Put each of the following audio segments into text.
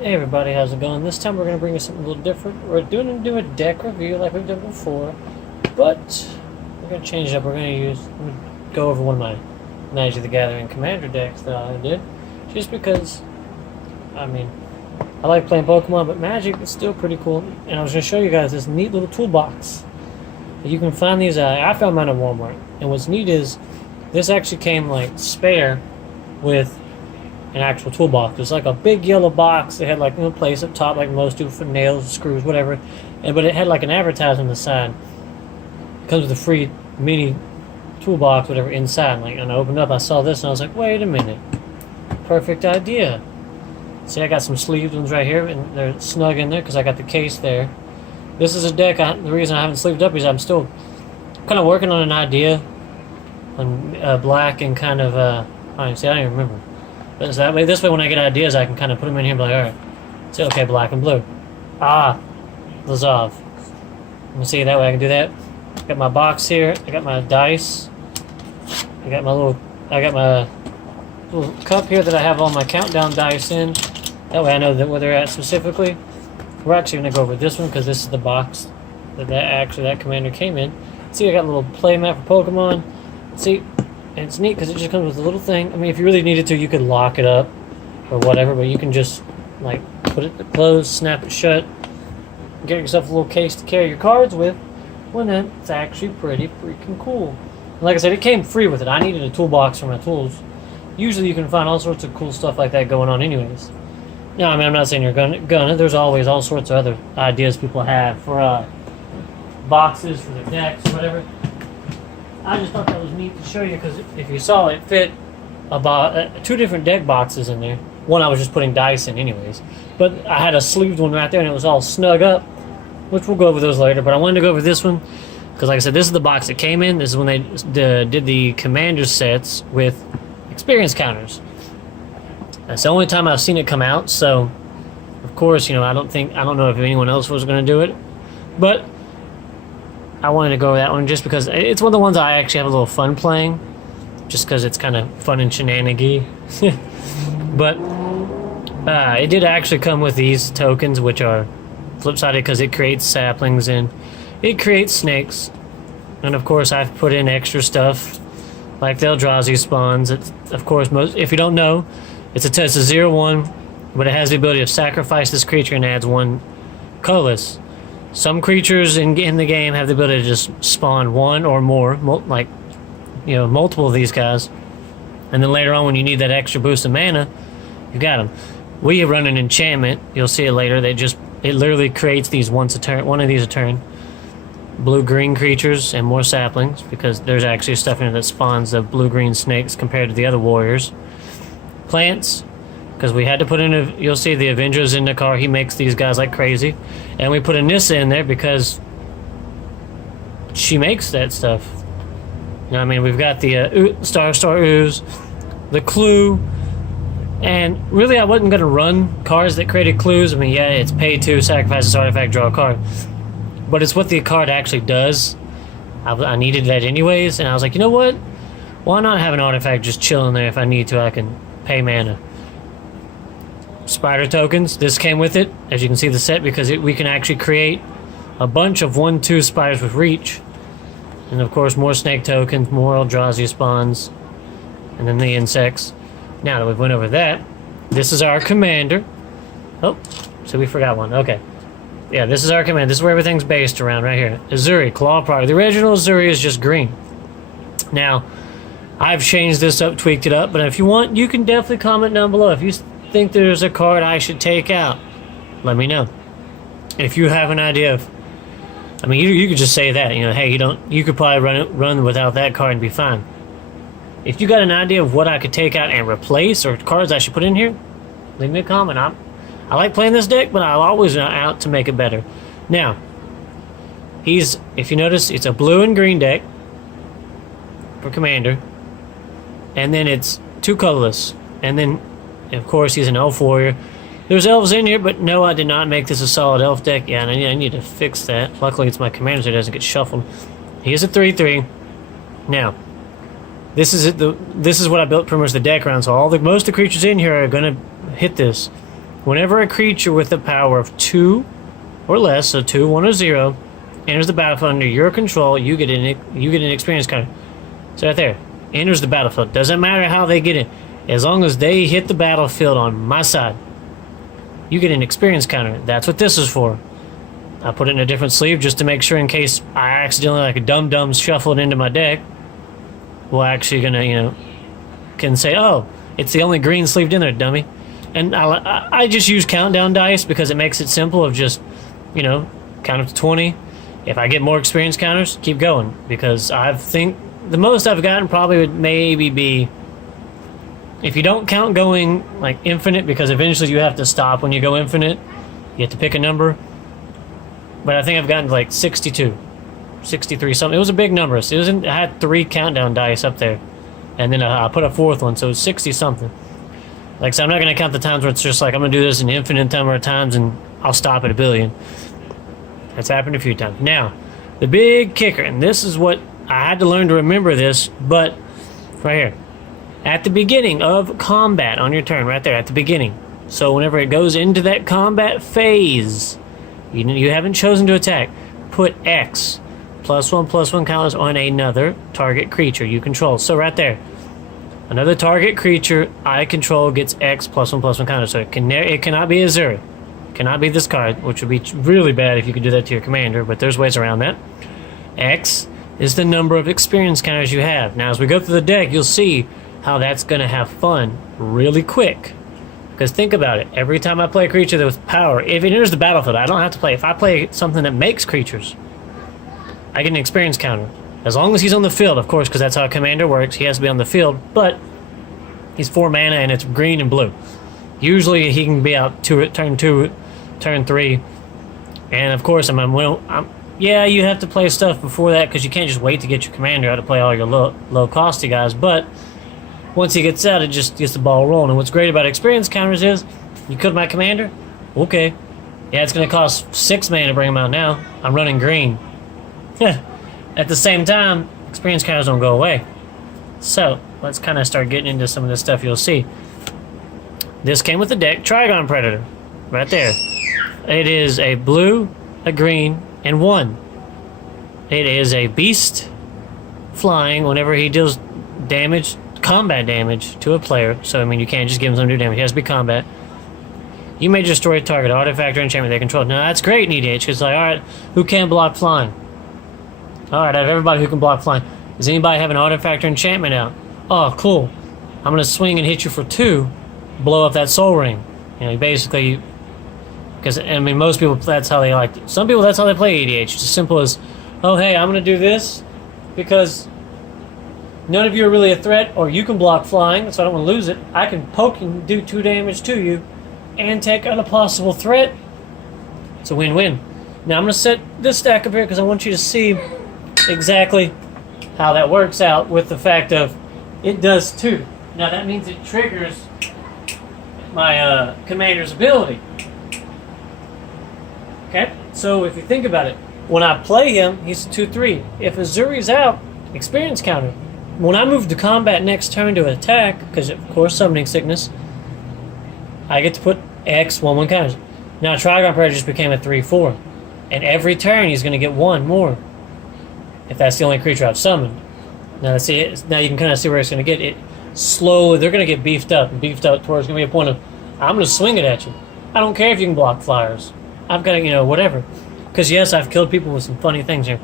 Hey everybody, how's it going? This time we're going to bring you something a little different. We're do a deck review like we've done before, but we're going to change it up. We're going to go over one of my Magic the Gathering Commander decks that I did, just because, I mean, I like playing Pokemon, but Magic is still pretty cool. And I was going to show you guys this neat little toolbox. You can find these, I found mine at Walmart, and what's neat is this actually came like spare with an actual toolbox. It's like a big yellow box. It had like a place up top, like most do for nails, screws, whatever. But it had like an advertisement on the side. It comes with a free mini toolbox, whatever, inside. Like, and I opened up, I saw this, and I was like, wait a minute, perfect idea. See, I got some sleeved ones right here, and they're snug in there because I got the case there. This is a deck. The reason I haven't sleeved up is I'm still kind of working on an idea on black and kind of. I don't even remember. But so that way, this way, when I get ideas, I can kind of put them in here and be like, all right, say, okay, black and blue. Lazov. Let me see, that way I can do that. Got my box here. I got my dice. I got my little cup here that I have all my countdown dice in. That way I know where they're at specifically. We're actually going to go over this one because this is the box that commander came in. See, I got a little play mat for Pokemon. See, and it's neat because it just comes with a little thing. I mean, if you really needed to, you could lock it up or whatever, but you can just, like, put it closed, snap it shut, get yourself a little case to carry your cards with. Well, then, it's actually pretty freaking cool. And like I said, it came free with it. I needed a toolbox for my tools. Usually you can find all sorts of cool stuff like that going on anyways. Now, I mean, I'm not saying you're gonna. There's always all sorts of other ideas people have for boxes, for their decks, or whatever. I just thought that was neat to show you because if you saw it fit about two different deck boxes in there. One I was just putting dice in anyways. But I had a sleeved one right there and it was all snug up, which we'll go over those later. But I wanted to go over this one because, like I said, this is the box that came in. This is when they did the Commander sets with experience counters. That's the only time I've seen it come out, so of course, I don't know if anyone else was going to do it, but I wanted to go over that one just because it's one of the ones I actually have a little fun playing, just because it's kind of fun and shenanigy. But it did actually come with these tokens, which are flip-sided because it creates saplings and it creates snakes. And of course, I've put in extra stuff like the Eldrazi spawns. It's, of course, if you don't know, it's a 0/1, but it has the ability to sacrifice this creature and adds one colorless. Some creatures in the game have the ability to just spawn one or more, multiple of these guys. And then later on, when you need that extra boost of mana, you got them. We run an enchantment. You'll see it later. It literally creates these once a turn. One of these a turn. Blue-green creatures and more saplings because there's actually stuff in it that spawns the blue-green snakes compared to the other warriors. Plants, because we had to put in you'll see the Avengers in the car. He makes these guys like crazy. And we put a Nissa in there because she makes that stuff. I mean, we've got the Star Ooze, the Clue, and really I wasn't going to run cards that created clues. I mean, yeah, it's pay 2, sacrifice this artifact, draw a card. But it's what the card actually does. I needed that anyways, and I was like, you know what? Why not have an artifact just chilling there? If I need to, I can pay mana. Spider tokens. This came with it, as you can see the set, because we can actually create a bunch of 1/2 spiders with reach. And of course, more snake tokens, more Eldrazi spawns, and then the insects. Now that we've went over that, this is our commander. Oh, so we forgot one. Okay. Yeah, this is our command. This is where everything's based around right here. Ezuri, Claw Product. The original Ezuri is just green. Now, I've changed this up, tweaked it up, but if you want, you can definitely comment down below. If you think there's a card I should take out, let me know. If you have an idea of, I mean, you could just say that, hey, you could probably run without that card and be fine. If you got an idea of what I could take out and replace, or cards I should put in here, leave me a comment. I like playing this deck, but I'll always out to make it better. Now, if you notice, it's a blue and green deck for Commander, and then it's 2 colorless, and then, of course, he's an elf warrior. There's elves in here, but no, I did not make this a solid elf deck. Yeah, and I need to fix that. Luckily, it's my commander, so it doesn't get shuffled. He is a 3/3. Now, this is it. This is what I built pretty much the deck around. So most of the creatures in here are going to hit this. Whenever a creature with a power of 2 or less, so 2, 1, or 0, enters the battlefield under your control, you get an experience counter. So right there, enters the battlefield. Doesn't matter how they get in. As long as they hit the battlefield on my side, you get an experience counter. That's what this is for. I put it in a different sleeve just to make sure in case I accidentally, like a dum-dum, shuffle it into my deck. We're actually gonna, can say, oh, it's the only green sleeved in there, dummy. And I just use countdown dice because it makes it simple of just, count up to 20. If I get more experience counters, keep going. Because I think the most I've gotten probably would maybe be, if you don't count going like infinite, because eventually you have to stop when you go infinite. You have to pick a number. But I think I've gotten to like 62, 63 something. It was a big number. So I had 3 countdown dice up there. And then I put a 4th one, so it's 60 something. Like, so I'm not going to count the times where it's just like, I'm going to do this an infinite number of times and I'll stop at 1 billion. That's happened a few times. Now, the big kicker, and this is what I had to learn to remember this, but right here. At the beginning of combat on your turn, right there, at the beginning. So whenever it goes into that combat phase, you haven't chosen to attack, put X, +1/+1 counters on another target creature you control. So right there. Another target creature I control gets X +1/+1 counter, so it cannot be Ezuri. It cannot be this card, which would be really bad if you could do that to your commander, but there's ways around that. X is the number of experience counters you have. Now, as we go through the deck, you'll see how that's going to have fun really quick. Because think about it, every time I play a creature with power, if it enters the battlefield, I don't have to play. If I play something that makes creatures, I get an experience counter. As long as he's on the field, of course, because that's how a commander works. He has to be on the field, but he's 4 mana and it's green and blue. Usually he can be out turn 2, turn 3. And of course, yeah, you have to play stuff before that because you can't just wait to get your commander out to play all your low-costy guys. But once he gets out, it just gets the ball rolling. And what's great about experience counters is, you killed my commander? Okay. Yeah, it's going to cost 6 mana to bring him out now. I'm running green. At the same time, experience counters don't go away. So, let's kind of start getting into some of this stuff you'll see. This came with the deck, Trigon Predator. Right there. It is a blue, a green, and 1. It is a beast flying whenever he deals damage, combat damage, to a player. So, you can't just give him some new damage. It has to be combat. You may destroy a target artifact or enchantment they control. Now, that's great in EDH, because alright, who can block flying? Alright, I have everybody who can block flying. Does anybody have an artifact or enchantment out? Oh, cool. I'm going to swing and hit you for 2, blow up that soul ring. Basically, because, most people, that's how they like it. Some people, that's how they play EDH. It's as simple as, oh, hey, I'm going to do this because none of you are really a threat, or you can block flying, so I don't want to lose it. I can poke and do 2 damage to you and take out a possible threat. It's a win-win. Now, I'm going to set this stack up here because I want you to see exactly how that works out with the fact of it does 2. Now that means it triggers my commander's ability. Okay, so if you think about it, when I play him, he's a 2/3. If Ezuri's out, experience counter. When I move to combat next turn to attack, because of course summoning sickness, I get to put X 1/1 counters. Now Trigon Predator just became a 3/4, and every turn he's going to get 1 more. If that's the only creature I've summoned. Now you can kind of see where it's going to get it. Slowly, they're going to get beefed up to where it's going to be a point of, I'm going to swing it at you. I don't care if you can block flyers. I've got to, whatever. Because yes, I've killed people with some funny things here.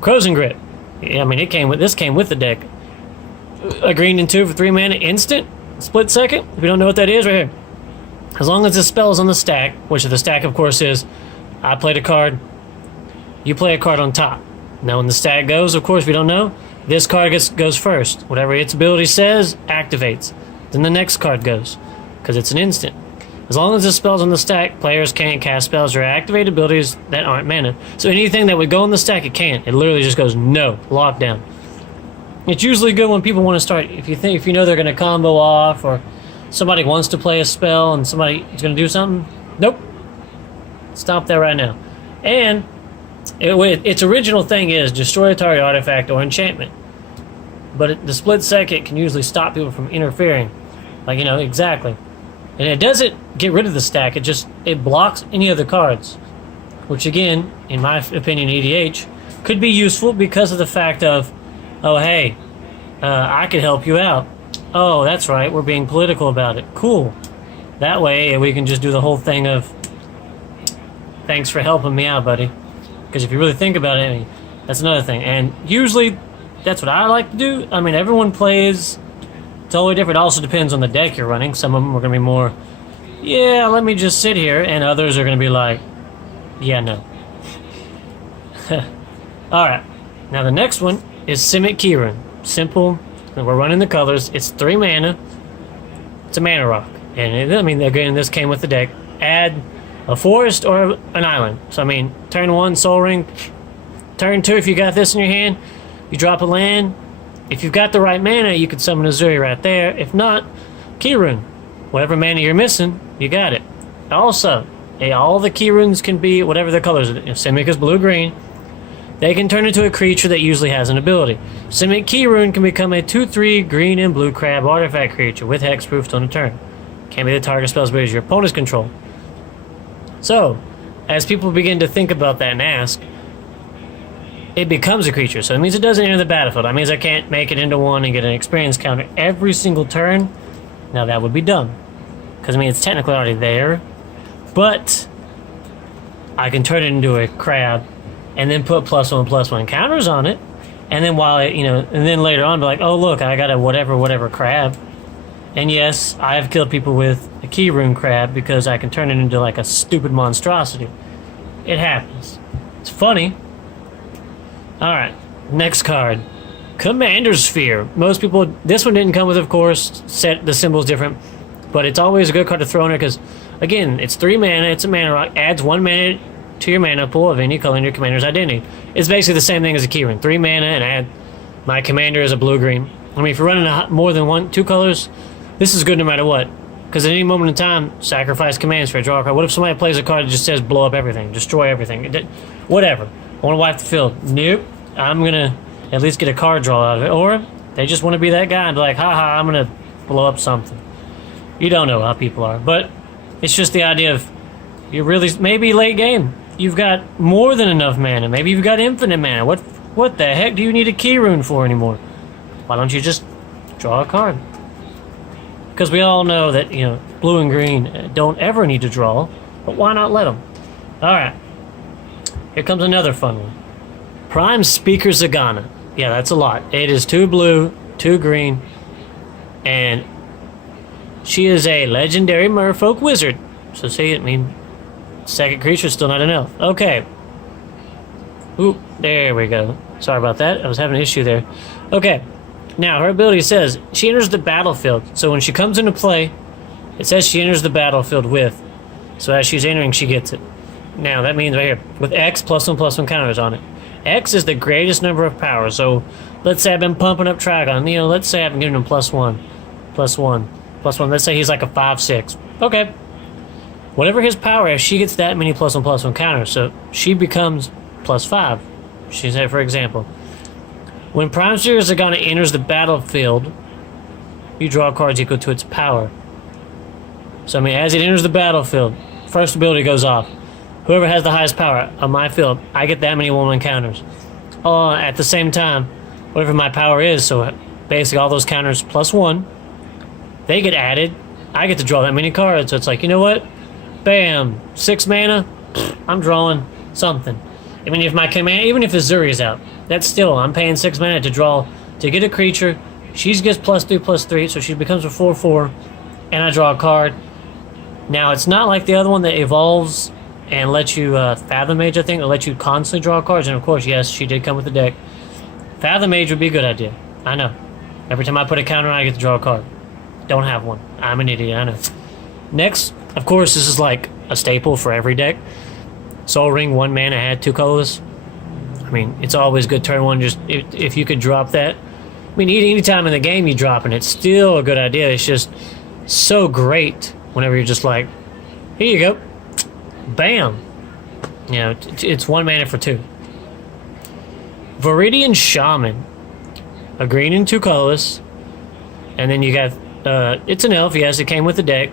Crows and Grit. This came with the deck. A green and 2 for 3 mana, instant, split second. If you don't know what that is, right here. As long as the spell is on the stack, which the stack, of course, is, I played a card, you play a card on top. Now, when the stack goes, of course, if you don't know, this card goes first. Whatever its ability says, activates. Then the next card goes, because it's an instant. As long as the spell's on the stack, players can't cast spells or activate abilities that aren't mana. So anything that would go on the stack, it can't. It literally just goes no, lockdown. It's usually good when people want to start, if you know they're going to combo off, or somebody wants to play a spell and somebody is going to do something. Nope. Stop that right now. And its original thing is destroy a target artifact or enchantment. But the split second can usually stop people from interfering. Exactly. And it doesn't get rid of the stack, it blocks any other cards. Which again, in my opinion, EDH, could be useful because of the fact of, oh hey, I could help you out. Oh, that's right, we're being political about it. Cool. That way we can just do the whole thing of, thanks for helping me out, buddy. Because if you really think about it, I mean, that's another thing. And usually, that's what I like to do. I mean, everyone plays totally different. It also depends on the deck you're running. Some of them are going to be more, yeah, let me just sit here. And others are going to be like, yeah, no. Alright. Now the next one is Simic Keyrune. Simple. We're running the colors. It's 3 mana. It's a mana rock. And I mean, again, this came with the deck. Add a forest or an island. So, I mean, turn 1, Soul Ring. Turn 2, if you got this in your hand, you drop a land. If you've got the right mana, you could summon Ezuri right there. If not, Keyrune. Whatever mana you're missing, you got it. Also, all the Keyrunes can be whatever the colors are. If Simic is blue-green, they can turn into a creature that usually has an ability. Simic Keyrune can become a 2/3 green and blue crab artifact creature with hexproof on a turn. Can be the target spell's ability your opponent's control. So, as people begin to think about that and ask, it becomes a creature. So it means it doesn't enter the battlefield. That means I can't make it into one and get an experience counter every single turn. Now that would be dumb. Because I mean, it's technically already there. But I can turn it into a crab and then put +1/+1 counters on it. And then while it, and then later on be like, oh look, I got a whatever crab. And yes, I have killed people with a Keyrune crab because I can turn it into like a stupid monstrosity. It happens. It's funny. Alright, next card. Commander's Sphere. Most people, this one didn't come with, of course, the symbol's different. But it's always a good card to throw in there because, again, it's 3 mana, it's a mana rock, adds 1 mana to your mana pool of any color in your commander's identity. It's basically the same thing as a Keyrune. 3 mana and add my commander as a blue-green. I mean, if you're running more than 2 colors, this is good no matter what. Because at any moment in time, sacrifice commands for a draw card. What if somebody plays a card that just says blow up everything, destroy everything, whatever. I want to wipe the field. Nope. I'm going to at least get a card draw out of it. Or they just want to be that guy and be like, haha, I'm going to blow up something. You don't know how people are. But it's just the idea of, you really, maybe late game, you've got more than enough mana. Maybe you've got infinite mana. What the heck do you need a Keyrune for anymore? Why don't you just draw a card? Because we all know that, blue and green don't ever need to draw. But why not let them? Alright. Here comes another fun one. Prime Speaker Zagana. Yeah, that's a lot. It is 2 blue, 2 green, and she is a legendary merfolk wizard. So see, I mean, second creature is still not an elf. Okay. Ooh, there we go. Sorry about that. I was having an issue there. Okay. Now, her ability says she enters the battlefield. So when she comes into play, it says she enters the battlefield with. So as she's entering, she gets it. Now, that means right here, with X, +1/+1 counters on it. X is the greatest number of power. So let's say I've been pumping up Trigon. Let's say I've been giving him +1, +1, +1. Let's say he's like a 5/6. Okay. Whatever his power is, she gets that many +1/+1 counters. So she becomes +5. She said, for example, when Prime Speaker Zagana enters the battlefield, you draw cards equal to its power. So, I mean, as it enters the battlefield, first ability goes off. Whoever has the highest power on my field, I get that many 1/1 counters. At the same time, whatever my power is, so basically all those counters +1, they get added. I get to draw that many cards. So it's like, you know what? Bam, 6 mana, I'm drawing something. I mean, if my command, even if Ezuri is out, that's still, I'm paying 6 mana to draw, to get a creature. She gets +3/+3, so she becomes a 4/4, and I draw a card. Now, it's not like the other one that evolves and lets you, Fathom Mage, I think, that lets you constantly draw cards, and of course, yes, she did come with the deck. Fathom Mage would be a good idea. I know. Every time I put a counter on, I get to draw a card. Don't have one. I'm an idiot, I know. Next, of course, this is like a staple for every deck. Soul Ring, 1 mana, add 2 colorless. I mean, it's always good turn 1, just if you could drop that. I mean, any time in the game you drop it, it's still a good idea. It's just so great whenever you're just like, here you go. Bam. It's 1 mana for 2. Viridian Shaman. A green and 2 colorless. And then you got, it's an elf, yes, it came with the deck.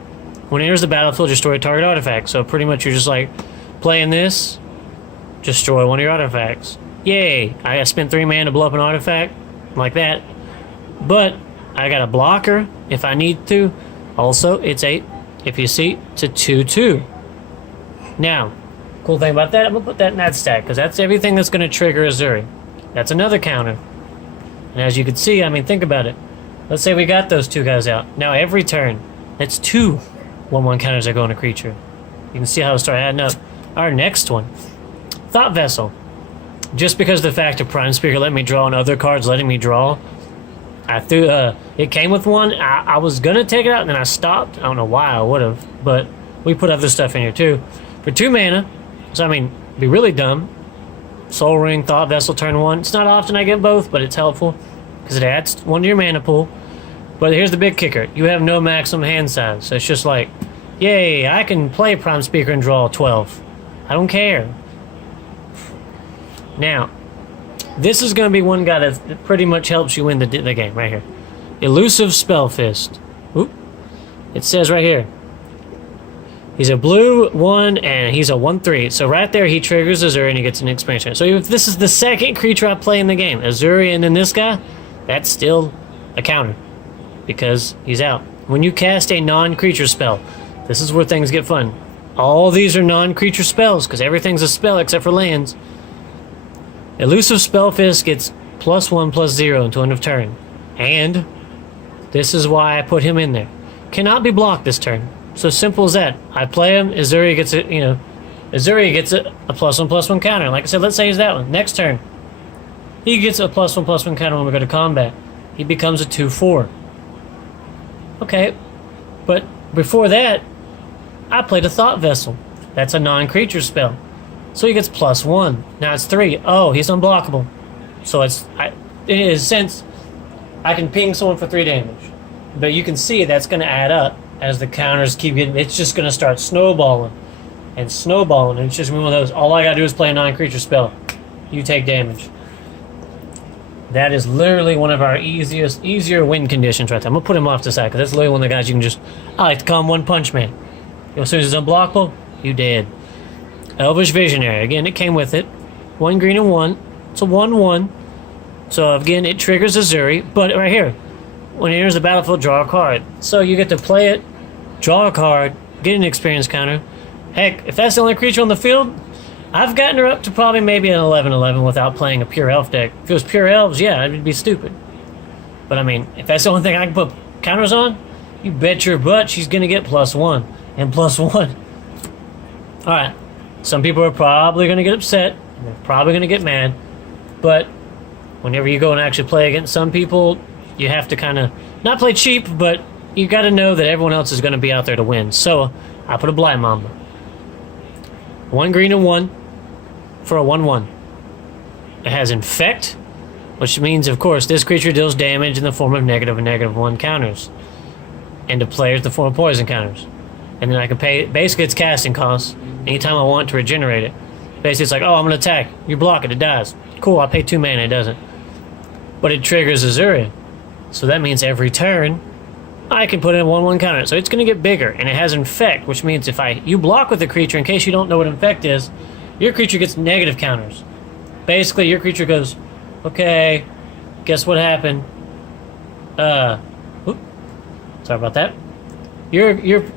When it enters the battlefield, destroy a target artifact. So pretty much you're just like playing this, destroy one of your artifacts. Yay! I spent 3 mana to blow up an artifact like that. But I got a blocker if I need to. Also, it's 8. If you see, it's a 2/2. Now, cool thing about that, I'm gonna put that in that stack because that's everything that's gonna trigger Ezuri. That's another counter. And as you can see, I mean, think about it. Let's say we got those 2 guys out. Now every turn, that's 2 1/1 counters that go on a creature. You can see how it start adding up. Our next one, Thought Vessel. Just because of the fact of Prime Speaker let me draw and other cards letting me draw, I threw. It came with one. I was gonna take it out and then I stopped. I don't know why I would have, but we put other stuff in here too. For 2 mana, so I mean, it'd be really dumb. Soul Ring, Thought Vessel, turn 1. It's not often I get both, but it's helpful because it adds 1 to your mana pool. But here's the big kicker: you have no maximum hand size, so it's just like, yay! I can play Prime Speaker and draw 12. I don't care. Now, this is going to be one guy that pretty much helps you win the game right here. Elusive Spellfist. Oop. It says right here. He's a blue 1 and he's a 1/3. So right there he triggers Ezuri and he gets an expansion. So if this is the second creature I play in the game, Ezuri and then this guy, that's still a counter because he's out. When you cast a non-creature spell, this is where things get fun. All these are non-creature spells because everything's a spell except for lands. Elusive Spellfist gets +1/+0 until end of turn. And this is why I put him in there. Cannot be blocked this turn. So simple as that. I play him, Ezuri gets it, Ezuri gets a +1/+1 counter. Like I said, let's say he's that one. Next turn, he gets a +1/+1 counter when we go to combat. He becomes a 2/4. Okay, but before that, I played a Thought Vessel. That's a non-creature spell. So he gets +1. Now it's 3. Oh, he's unblockable. So in a sense, I can ping someone for 3 damage. But you can see that's going to add up as the counters keep getting... It's just going to start snowballing. And snowballing. And it's just one of those, all I got to do is play a non-creature spell. You take damage. That is literally one of our easier win conditions right there. I'm going to put him off to the side because that's literally one of the guys you can just... I like to call him One Punch Man. As soon as it's unblockable, you dead. Elvish Visionary. Again, it came with it. 1 green and 1. It's a 1/1. So again, it triggers Ezuri. But right here, when it enters the battlefield, draw a card. So you get to play it, draw a card, get an experience counter. Heck, if that's the only creature on the field, I've gotten her up to probably maybe an 11/11 without playing a pure elf deck. If it was pure elves, yeah, it'd be stupid. But I mean, if that's the only thing I can put counters on, you bet your butt she's going to get +1 and +1. Alright. Some people are probably going to get upset. And they're probably going to get mad. But whenever you go and actually play against some people, you have to kind of not play cheap, but you got to know that everyone else is going to be out there to win. So I put a Blight Mamba. 1 green and 1 for a 1/1. It has Infect, which means, of course, this creature deals damage in the form of negative and -1 counters. And to players, the form of poison counters. And then I can pay, basically it's casting costs. Anytime I want to regenerate it. Basically it's like, oh, I'm going to attack. You block it, it dies. Cool, I pay 2 mana, it doesn't. But it triggers Ezuri. So that means every turn, I can put in a 1/1 counter. So it's going to get bigger. And it has Infect, which means if you block with the creature, in case you don't know what Infect is, your creature gets negative counters. Basically, your creature goes, okay, guess what happened? Sorry about that.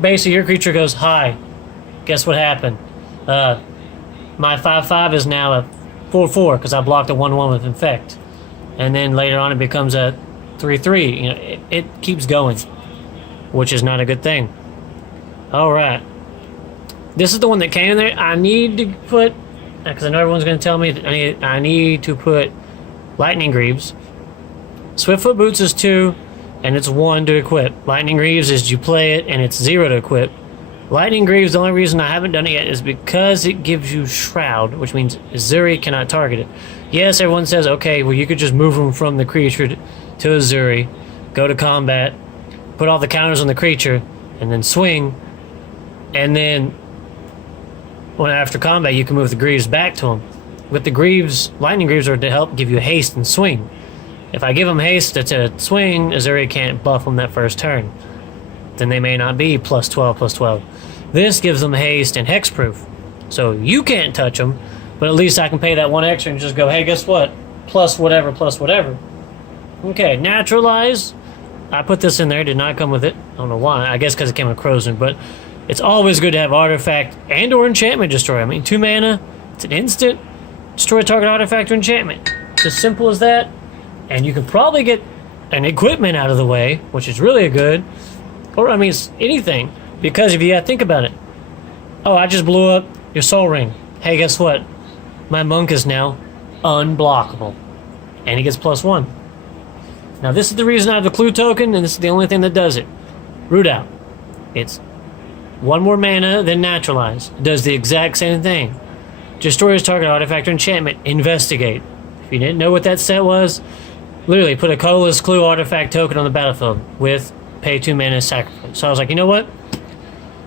Basically your creature goes, hi, guess what happened? My 5/5 is now a 4/4 because I blocked a 1/1 with Infect. And then later on it becomes a 3/3. It keeps going, which is not a good thing. Alright. This is the one that came in there. I need to put, because I know everyone's going to tell me, that I need to put Lightning Greaves. Swiftfoot Boots is 2, and it's 1 to equip. Lightning Greaves is you play it, and it's 0 to equip. Lightning Greaves, the only reason I haven't done it yet is because it gives you Shroud, which means Ezuri cannot target it. Yes, everyone says, okay, well, you could just move them from the creature to Ezuri, go to combat, put all the counters on the creature, and then swing, and then when after combat, you can move the Greaves back to them. With the Greaves, Lightning Greaves are to help give you haste and swing. If I give them haste to swing, Ezuri can't buff them that first turn. then they may not be plus 12, plus 12. This gives them haste and hexproof. So you can't touch them, but at least I can pay that 1 extra and just go, hey, guess what? Plus whatever, plus whatever. Okay, Naturalize. I put this in there, did not come with it. I don't know why. I guess because it came with Crozen, but it's always good to have Artifact and or Enchantment Destroy. I mean, 2 mana, it's an instant. Destroy target artifact or enchantment. It's as simple as that. And you can probably get an equipment out of the way, which is really good. Or, I mean, anything. Because if you think about it. Oh, I just blew up your Soul Ring. Hey, guess what? My Monk is now unblockable. And he gets +1. Now, this is the reason I have the Clue token, and this is the only thing that does it. Root Out. It's 1 more mana than Naturalize. It does the exact same thing. Destroys target artifact or enchantment. Investigate. If you didn't know what that set was, literally put a colorless Clue artifact token on the battlefield with pay 2 mana sacrifice. So I was like, you know what?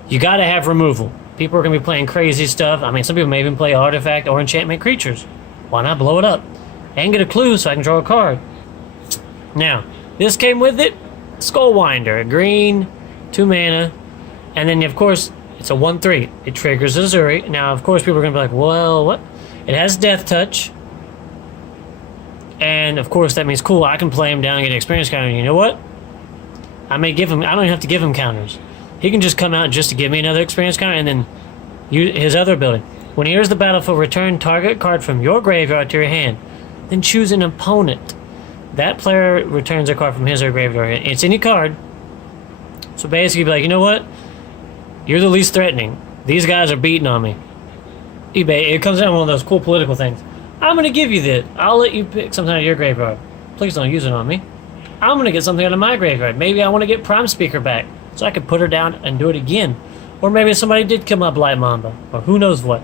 You gotta have removal. People are gonna be playing crazy stuff. I mean, some people may even play artifact or enchantment creatures. Why not blow it up? And get a clue so I can draw a card. Now, this came with it. Skullwinder, a green, 2 mana. And then, of course, it's a 1/3. It triggers Ezuri. Now, of course, people are going to be like, well, what? It has Death Touch. And, of course, that means, cool, I can play him down and get an experience counter. And you know what? I don't even have to give him counters. He can just come out just to give me another experience counter and then use his other ability. When he enters the battlefield, return target card from your graveyard to your hand. Then choose an opponent. That player returns a card from his or her graveyard. It's any card. So basically, be like, you know what? You're the least threatening. These guys are beating on me. eBay, it comes down to one of those cool political things. I'm going to give you this. I'll let you pick something out of your graveyard. Please don't use it on me. I'm going to get something out of my graveyard. Maybe I want to get Prime Speaker back so I can put her down and do it again. Or maybe somebody did come up Blight Mamba. Or who knows what.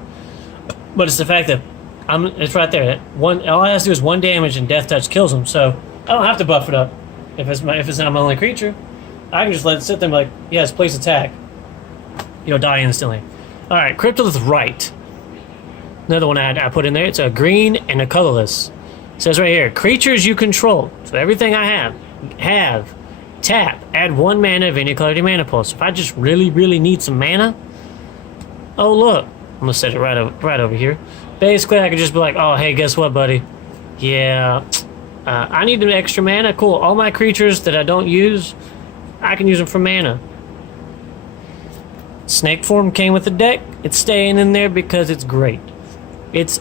But it's the fact that it's right there. All I have to do is 1 damage and Death Touch kills him. So I don't have to buff it up if it's not my only creature. I can just let it sit there and be like, yes, please attack. You'll die instantly. Alright, Cryptolith Right. Another one I put in there. It's a green and a colorless. It says right here, creatures you control. So everything I have, tap, add 1 mana of any color to mana pool. So if I just really, really need some mana, oh look, I'm gonna set it right over here. Basically, I could just be like, oh hey, guess what, buddy? Yeah, I need an extra mana. Cool. All my creatures that I don't use, I can use them for mana. Snake form came with the deck. It's staying in there because it's great. It's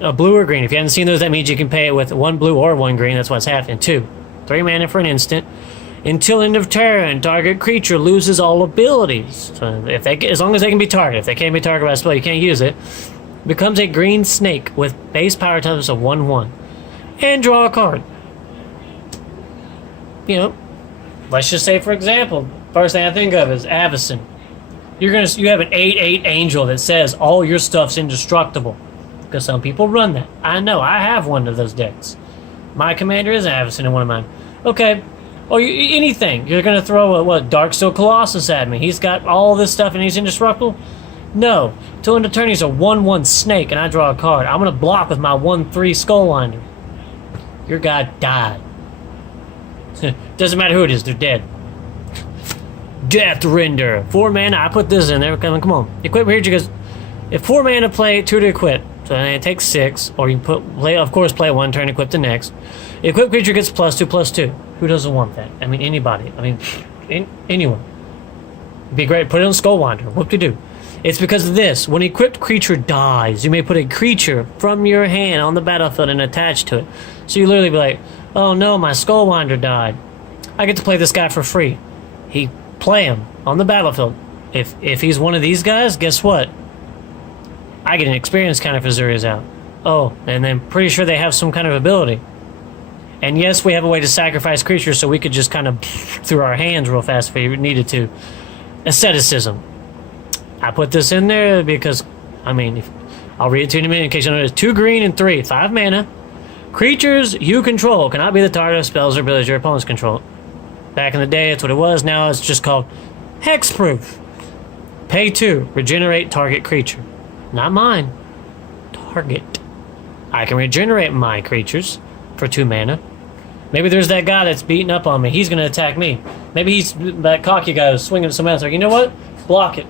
a blue or green. If you haven't seen those, that means you can pay it with 1 blue or 1 green. That's what's happening. 2. 3 mana for an instant. Until end of turn, target creature loses all abilities. So as long as they can be targeted. If they can't be targeted by a spell, you can't use it. Becomes a green snake with base power toughness of 1/1. And draw a card. You know, let's just say, for example, first thing I think of is Avacyn. You have an 8/8 angel that says all your stuff's indestructible. Because some people run that. I know, I have one of those decks. My commander is Avacyn in one of mine. Okay. Or anything. You're going to throw a Darksteel Colossus at me. He's got all this stuff and he's indestructible? No. Till end of turn, he's a 1/1 snake and I draw a card. I'm going to block with my 1/3 Skullwinder. Your guy died. Doesn't matter who it is, they're dead. Death Render. 4 mana. I put this in there. Come on. Equip creature goes. If 4 mana, play 2 to equip. So it takes 6. Or you can play 1 turn, equip the next. Equip creature gets +2/+2. Who doesn't want that? I mean, anybody. I mean, anyone. It'd be great. Put it on Skullwinder. Whoop-de-doo. It's because of this. When equipped creature dies, you may put a creature from your hand on the battlefield and attach to it. So you literally be like, oh no, my Skullwinder died. I get to play this guy for free. Play him on the battlefield. If he's one of these guys, guess what? I get an experience counter if Ezuri's out. Oh, and then pretty sure they have some kind of ability. And yes, we have a way to sacrifice creatures so we could just kind of through our hands real fast if we needed to. Asceticism. I put this in there because, I mean, I'll read it to you in a minute in case you know. It's 2 green and 3, 5 mana. Creatures you control cannot be the target of spells or abilities your opponents control. Back in the day, that's what it was. Now it's just called Hexproof. Pay 2, regenerate target creature. Not mine. Target. I can regenerate my creatures for 2 mana. Maybe there's that guy that's beating up on me. He's going to attack me. Maybe he's that cocky guy who's swinging at someone else. Like, you know what? Block it.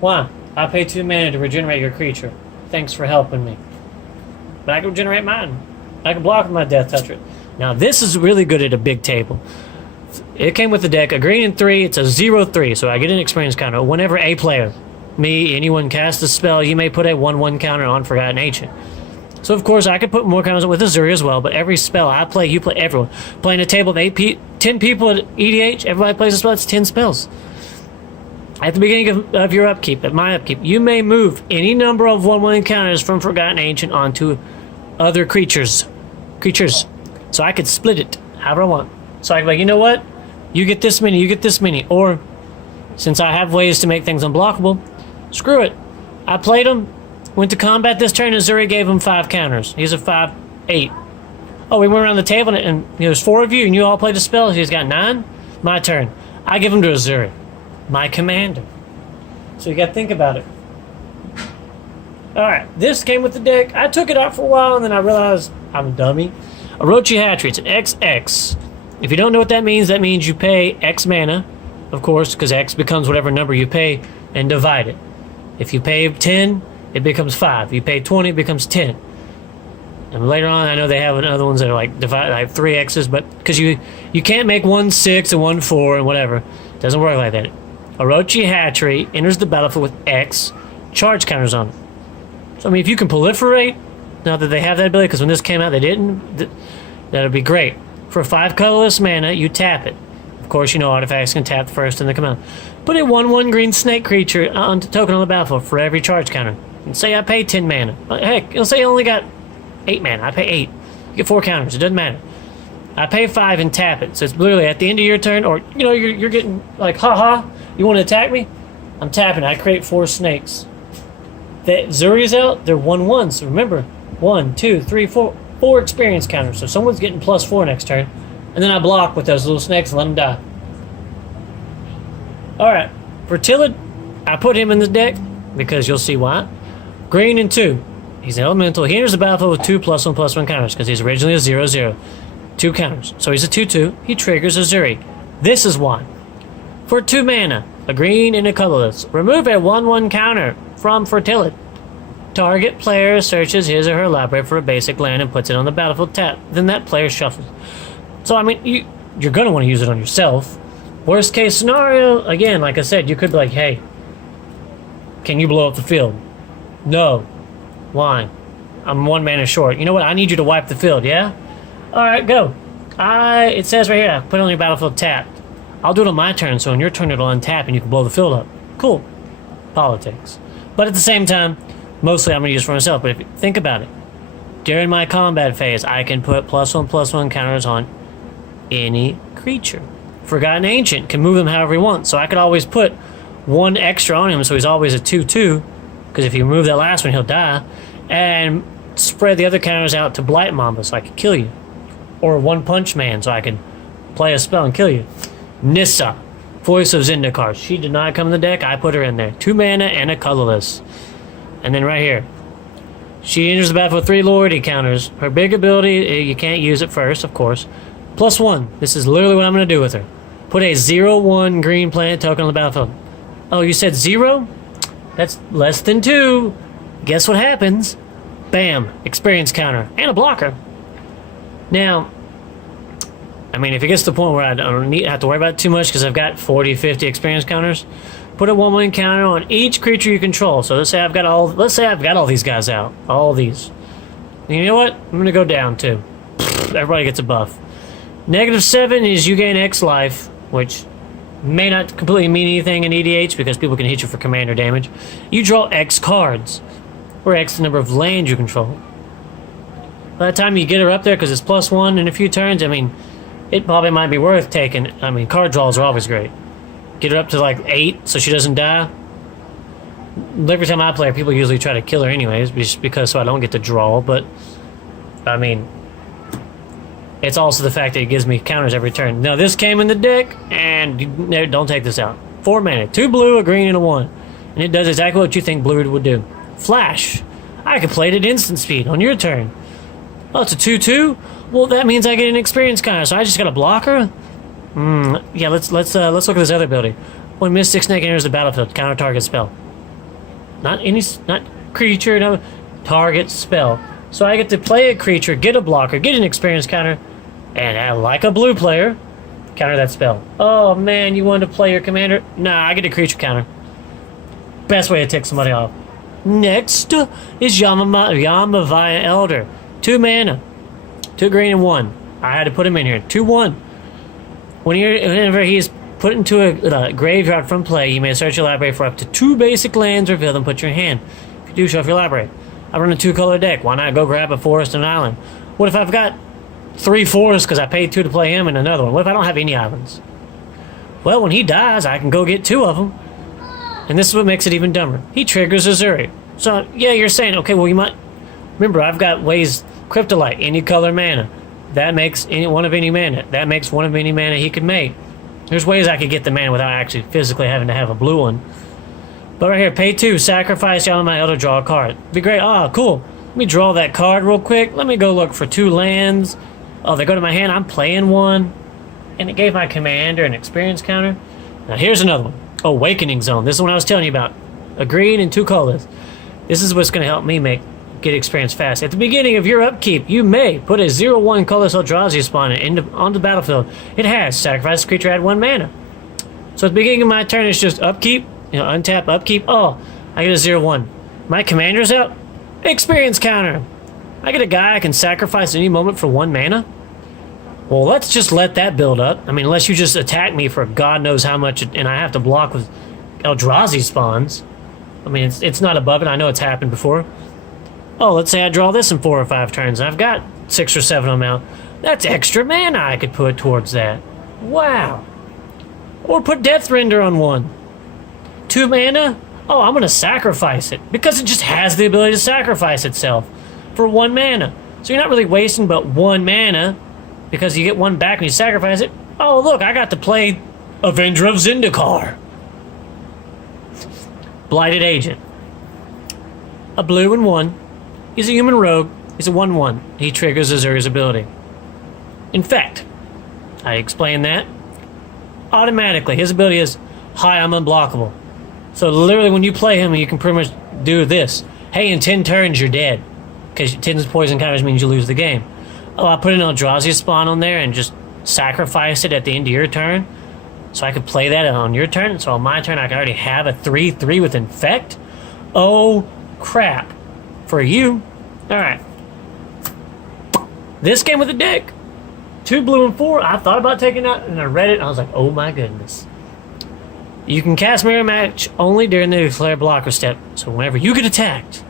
Why? I pay 2 mana to regenerate your creature. Thanks for helping me. But I can regenerate mine. I can block with my Death Toucher. Now, this is really good at a big table. It came with the deck, a green and 3, it's a 0/3, so I get an experience counter. Whenever a player, me, anyone casts a spell, you may put a 1/1 counter on Forgotten Ancient. So, of course, I could put more counters with Ezuri as well, but every spell I play, you play, everyone. Playing a table of 10 people at EDH, everybody plays a spell, it's 10 spells. At the beginning of your upkeep, at my upkeep, you may move any number of 1/1 counters from Forgotten Ancient onto other creatures. So I could split it however I want. So I can be like, you know what? You get this many, you get this many. Or, since I have ways to make things unblockable, screw it. I played him, went to combat this turn, and Ezuri gave him 5 counters. He's a 5/8. Oh, we went around the table, and there's 4 of you, and you all played a spell. He's got 9. My turn. I give him to Ezuri, my commander. So you gotta think about it. Alright, this came with the deck. I took it out for a while, and then I realized I'm a dummy. Orochi Hatchery, it's an XX. If you don't know what that means you pay X mana, of course, because X becomes whatever number you pay, and divide it. If you pay 10, it becomes 5. If you pay 20, it becomes 10. And later on, I know they have other ones that are like divide, like 3 X's, but because you can't make 1 6 and 1 4 and whatever. It doesn't work like that. Orochi Hatchery enters the battlefield with X charge counters on it. So, I mean, if you can proliferate, now that they have that ability, because when this came out, they didn't, that would be great. For 5 colorless mana, you tap it. Of course, artifacts can tap first in the command. Put a 1/1 green snake creature on token on the battlefield for every charge counter. And say I pay 10 mana. Heck, let's say I only got 8 mana. I pay 8. You get 4 counters. It doesn't matter. I pay 5 and tap it. So it's literally at the end of your turn, or, you're getting like, haha, you want to attack me? I'm tapping. I create 4 snakes. The Zuri's out, they're 1/1. So remember, 1, 2, 3, 4 experience counters. So someone's getting +4 next turn. And then I block with those little snakes and let them die. Alright, for Tillid, I put him in the deck because you'll see why. Green and 2. He's an elemental. He enters the battlefield with 2 +1/+1 counters because he's originally a 0/0. 2 counters. So he's a 2/2. He triggers Ezuri. This is why. For 2 mana, a green and a colorless, remove a 1/1 counter from Fertility. Target player searches his or her library for a basic land and puts it on the battlefield tap. Then that player shuffles. So, I mean, you're going to want to use it on yourself. Worst case scenario, again, like I said, you could be like, hey, can you blow up the field? No. Why? I'm 1 mana short. You know what? I need you to wipe the field, yeah? Alright, go. It says right here, put it on your battlefield tapped. I'll do it on my turn, so on your turn it'll untap and you can blow the field up. Cool. Politics. But at the same time, mostly I'm going to use it for myself, but if you think about it, during my combat phase, I can put +1/+1 counters on any creature. Forgotten Ancient can move him however he wants, so I could always put 1 extra on him, so he's always a 2/2, because if you remove that last one, he'll die, and spread the other counters out to Blight Mamba, so I could kill you. Or 1 Punch Man, so I could play a spell and kill you. Nissa, Voice of Zendikar. She did not come in the deck, I put her in there. 2 mana and a colorless. And then right here, she enters the battle with 3 Lordy counters. Her big ability, you can't use it first, of course. +1. This is literally what I'm going to do with her. Put a 0/1 green planet token on the battlefield. Oh, you said 0? That's less than 2. Guess what happens? Bam. Experience counter. And a blocker. Now, I mean, if it gets to the point where I don't have to worry about it too much because I've got 40, 50 experience counters, put a 1/1 counter on each creature you control. So let's say I've got all these guys out. All these. And you know what? I'm going to go down too. Everybody gets a buff. -7 is you gain X life, which may not completely mean anything in EDH because people can hit you for commander damage. You draw X cards, or X the number of land you control. By the time you get her up there, because it's +1 in a few turns, I mean, it probably might be worth taking. I mean, card draws are always great. Get her up to like 8 so she doesn't die. Every time I play her, people usually try to kill her anyways, just because so I don't get to draw, but I mean, it's also the fact that it gives me counters every turn. Now, this came in the deck, and don't take this out. 4 mana, 2 blue, a green, and a 1. And it does exactly what you think blue would do. Flash. I can play it at instant speed on your turn. Oh, it's a 2/2? Well, that means I get an experience counter, so I just got to block her? Yeah, let's look at this other ability. When Mystic Snake enters the battlefield, counter target spell. Not creature, no target spell. So I get to play a creature, get a blocker, get an experience counter, and like a blue player, counter that spell. Oh man, you wanted to play your commander? Nah, I get a creature counter. Best way to tick somebody off. Next is Yamavaya Elder. 2 mana. 2 green and 1. I had to put him in here. 2/1. Whenever he's put into a graveyard from play, you may search your library for up to 2 basic lands, reveal them, put your hand. If you do, show off your library. I run a 2-color deck. Why not go grab a forest and an island? What if I've got 3 forests because I paid 2 to play him and another one? What if I don't have any islands? Well, when he dies, I can go get 2 of them. And this is what makes it even dumber. He triggers Ezuri. So, yeah, you're saying, okay, well, you might... Remember, I've got ways... Cryptolite, any color mana. That makes one of any mana. That makes one of any mana he could make. There's ways I could get the mana without actually physically having to have a blue one. But right here, pay 2, sacrifice Yamamai Elder, draw a card. Be great. Ah, cool. Let me draw that card real quick. Let me go look for 2 lands. Oh, they go to my hand. I'm playing one. And it gave my commander an experience counter. Now here's another one. Awakening Zone. This is what I was telling you about. A green and 2 colors. This is what's going to help me get experience fast. At the beginning of your upkeep, you may put a 0/1 colorless Eldrazi spawn onto the battlefield. It has sacrifice creature, add 1 mana. So at the beginning of my turn, it's just upkeep, untap, upkeep. Oh, I get a 0/1. My commander's out. Experience counter. I get a guy I can sacrifice any moment for 1 mana. Well, let's just let that build up. I mean, unless you just attack me for God knows how much, and I have to block with Eldrazi spawns. I mean, it's not above it. I know it's happened before. Oh, let's say I draw this in 4 or 5 turns. I've got 6 or 7 of them out. That's extra mana I could put towards that. Wow. Or put Death Render on 1. 2 mana? Oh, I'm going to sacrifice it. Because it just has the ability to sacrifice itself for 1 mana. So you're not really wasting but 1 mana because you get 1 back when you sacrifice it. Oh, look, I got to play Avenger of Zendikar. Blighted Agent. A blue and 1. He's a human rogue. He's a 1/1. He triggers Ezuri's ability. In fact, I explained that. Automatically, his ability is, hi, I'm unblockable. So literally when you play him, you can pretty much do this. Hey, in 10 turns, you're dead. Because 10 poison counters means you lose the game. Oh, I put an Eldrazi spawn on there and just sacrifice it at the end of your turn. So I could play that on your turn. So on my turn, I can already have a 3/3 with Infect. Oh, crap. For you. Alright. This came with a deck. 2 blue and 4. I thought about taking that and I read it and I was like, oh my goodness. You can cast Mirror Match only during the declare blocker step. So whenever you get attacked,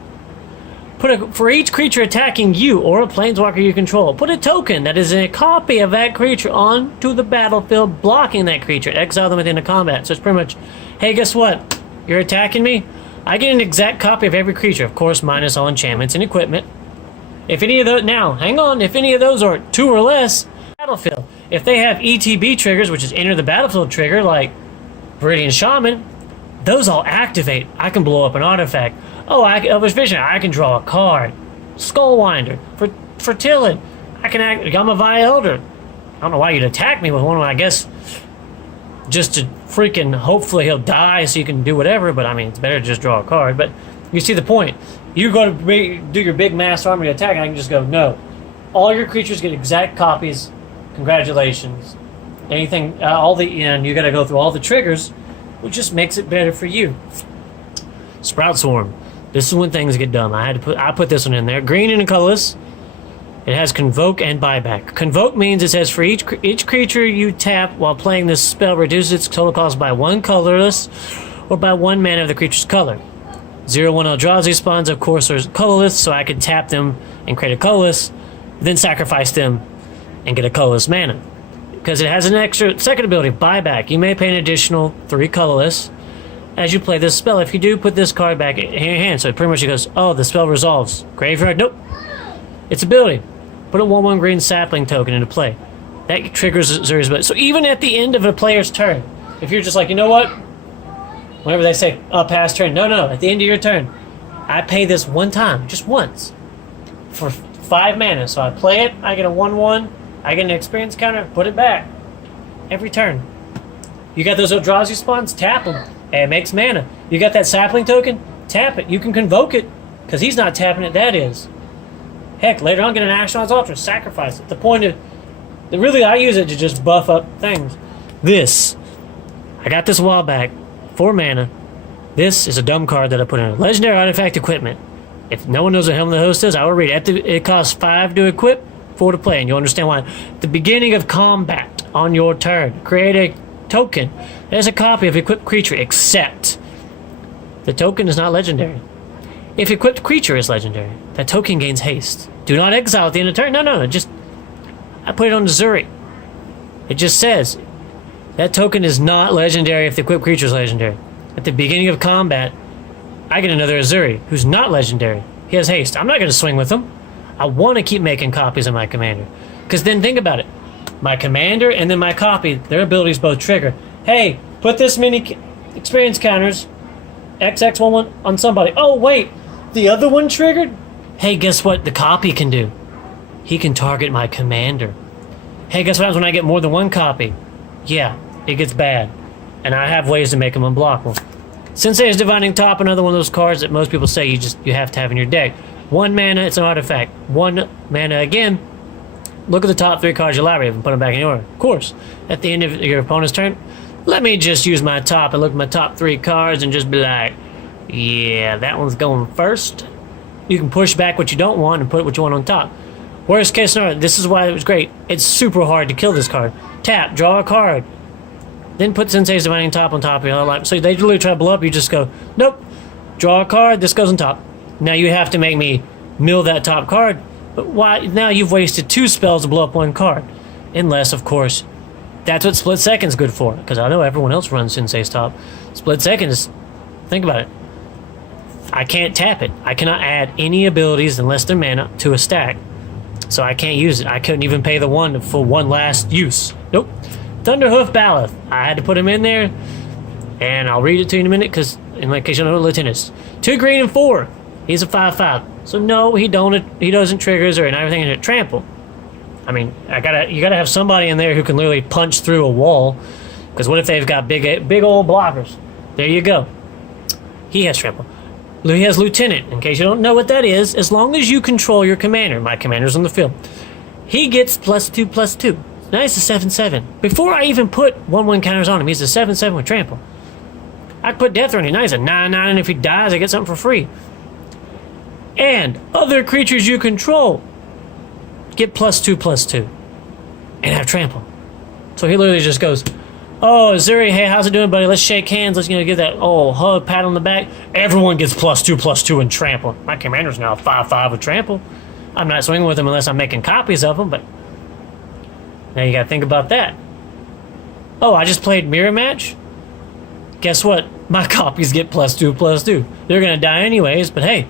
for each creature attacking you or a planeswalker you control, put a token that is a copy of that creature onto the battlefield, blocking that creature. Exile them within a combat. So it's pretty much, hey, guess what? You're attacking me? I get an exact copy of every creature, of course, minus all enchantments and equipment. If any of those, now, hang on, if any of those are 2 or less, battlefield. If they have ETB triggers, which is enter the battlefield trigger, like Viridian Shaman, those all activate. I can blow up an artifact. Oh, Elvish Vision, I can draw a card. Skullwinder, for Tillin, I can act Yamavai Elder. I don't know why you'd attack me with one, I guess, just to freaking, hopefully he'll die so you can do whatever, but I mean, it's better to just draw a card. But you see the point. You go to do your big mass army attack, and I can just go, no. All your creatures get exact copies. Congratulations. Anything, and you got to go through all the triggers, which just makes it better for you. Sprout Swarm. This is when things get dumb. I put this one in there. Green and colorless. It has Convoke and Buyback. Convoke means it says for each creature you tap while playing this spell reduces its total cost by 1 colorless or by 1 mana of the creature's color. 0/1 Eldrazi spawns, of course, are colorless, so I could tap them and create a colorless, then sacrifice them and get a colorless mana. Because it has an extra second ability, Buyback. You may pay an additional 3 colorless as you play this spell. If you do, put this card back in your hand. So it pretty much goes, oh, the spell resolves. Graveyard, nope. Its ability. Put a 1/1 green sapling token into play. That triggers Ezuri's ability. So even at the end of a player's turn, if you're just like, you know what? Whenever they say, past turn. No, at the end of your turn. I pay this 1 time, just once, for 5 mana. So I play it, I get a 1/1, I get an experience counter, put it back. Every turn. You got those Eldrazi spawns? Tap them. It makes mana. You got that sapling token? Tap it. You can convoke it. Because he's not tapping it, that is. Heck, later on, get an Ashnod's Ultra. Sacrifice it. The point of... Really, I use it to just buff up things. This. I got this a while back. 4 mana. This is a dumb card that I put in. Legendary Artifact Equipment. If no one knows what Helm of the Host is, I will read it. It costs 5 to equip, 4 to play, and you'll understand why. At the beginning of combat on your turn, create a token. There's a copy of equipped creature, except the token is not legendary. If equipped creature is legendary, that token gains haste. Do not exile at the end of turn. No, just... I put it on Ezuri. It just says, that token is not legendary if the equipped creature is legendary. At the beginning of combat, I get another Ezuri, who's not legendary. He has haste. I'm not going to swing with him. I want to keep making copies of my commander. Because then think about it. My commander and then my copy, their abilities both trigger. Hey, put this many experience counters, XX11, on somebody. Oh, wait, the other one triggered? Hey, guess what the copy can do? He can target my commander. Hey, guess what happens when I get more than one copy? Yeah, it gets bad. And I have ways to make them unblockable. Sensei's Divining Top, another one of those cards that most people say you have to have in your deck. 1 mana, it's an artifact. 1 mana again. Look at the top 3 cards of your library and put them back in order. Of course, at the end of your opponent's turn, let me just use my top and look at my top 3 cards and just be like, yeah, that one's going first. You can push back what you don't want and put what you want on top. Worst case scenario, this is why it was great. It's super hard to kill this card. Tap, draw a card. Then put Sensei's Divining Top on top of your life. So they literally try to blow up, you just go, nope. Draw a card, this goes on top. Now you have to make me mill that top card. But why? Now you've wasted 2 spells to blow up 1 card. Unless, of course, that's what Split Second's good for. Because I know everyone else runs Sensei's Top. Split Second is, think about it. I can't tap it. I cannot add any abilities unless they're mana to a stack. So I can't use it. I couldn't even pay the 1 for one last use. Nope. Thunderhoof Baloth. I had to put him in there. And I'll read it to you in a minute, because in case you don't know what Lieutenant is. 2 green and 4. He's a 5/5. So no, he doesn't triggers or everything in it. Trample. I mean, you gotta have somebody in there who can literally punch through a wall. Because what if they've got big old blockers? There you go. He has trample. He has Lieutenant. In case you don't know what that is, as long as you control your commander, my commander's on the field, he gets +2/+2. Now he's a 7/7. Before I even put 1/1 counters on him, he's a 7/7 with trample. I could put Death on him. Now he's a 9/9, and if he dies, I get something for free. And other creatures you control get +2/+2 and have trample. So he literally just goes, oh, Ezuri, hey, how's it doing, buddy? Let's shake hands. Let's give that hug, pat on the back. Everyone gets +2/+2 and trample. My commander's now 5/5 with trample. I'm not swinging with him unless I'm making copies of him, but now you gotta think about that. Oh, I just played Mirror Match? Guess what? My copies get +2/+2. They're gonna die anyways, but hey.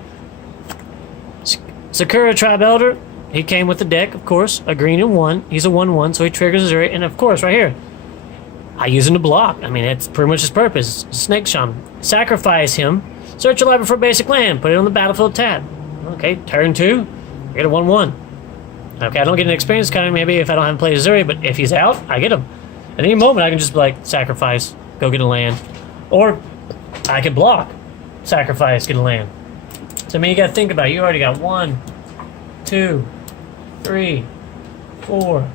Sakura Tribe Elder, he came with the deck, of course, a green and 1. He's a 1/1, so he triggers Ezuri, and of course, right here, I use him to block. I mean, that's pretty much his purpose. Snake Shaman. Sacrifice him, search your library for a basic land, put it on the battlefield tab. Okay, turn 2, I get a 1/1. Okay, I don't get an experience counter maybe if I don't have him play Ezuri, but if he's out, I get him. At any moment, I can just be like, sacrifice, go get a land. Or I could block, sacrifice, get a land. So I mean, you gotta think about it. You already got 1, 2, 3, 4,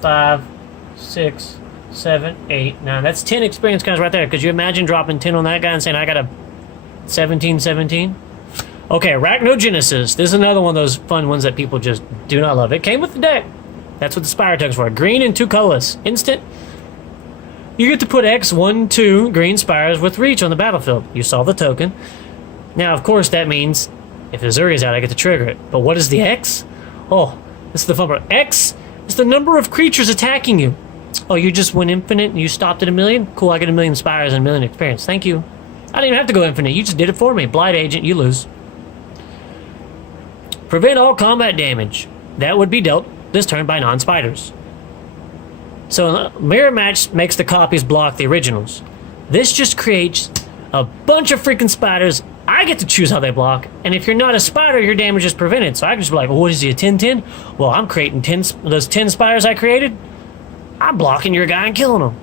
5, 6, 7, 8, 9. That's 10 experience counters right there. Could you imagine dropping 10 on that guy and saying, I got a 17/17? Okay, Arachnogenesis. This is another one of those fun ones that people just do not love. It came with the deck. That's what the Spire tokens for. Green and 2 colorless. Instant. You get to put X1/2 green spires with reach on the battlefield. You saw the token. Now, of course, that means if Ezuri is out, I get to trigger it. But what is the X? Oh, this is the fun part. X is the number of creatures attacking you. Oh, you just went infinite and you stopped at 1,000,000? Cool, I get 1,000,000 spires and 1,000,000 experience. Thank you. I didn't even have to go infinite. You just did it for me. Blight Agent, you lose. Prevent all combat damage. That would be dealt this turn by non-spiders. So Mirror Match makes the copies block the originals. This just creates a bunch of freaking spiders. I get to choose how they block, and if you're not a spider, your damage is prevented. So I can just be like, well, what is he, a 10/10? Well, I'm creating 10, those 10 spiders I created, I'm blocking your guy and killing him.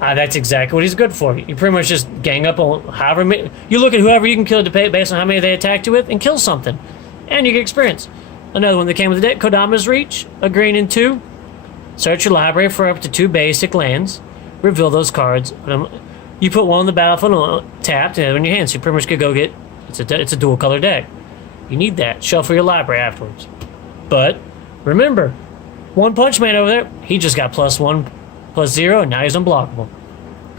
That's exactly what he's good for. You pretty much just gang up on however many. You look at whoever you can kill based on how many they attacked you with and kill something. And you get experience. Another one that came with the deck, Kodama's Reach, a green and 2. Search your library for up to 2 basic lands. Reveal those cards. You put one on the battlefield tapped and the other in your hand. So you pretty much could go get. It's a dual color deck. You need that. Shuffle your library afterwards. But remember, One Punch Man over there, he just got +1, +0, and now he's unblockable.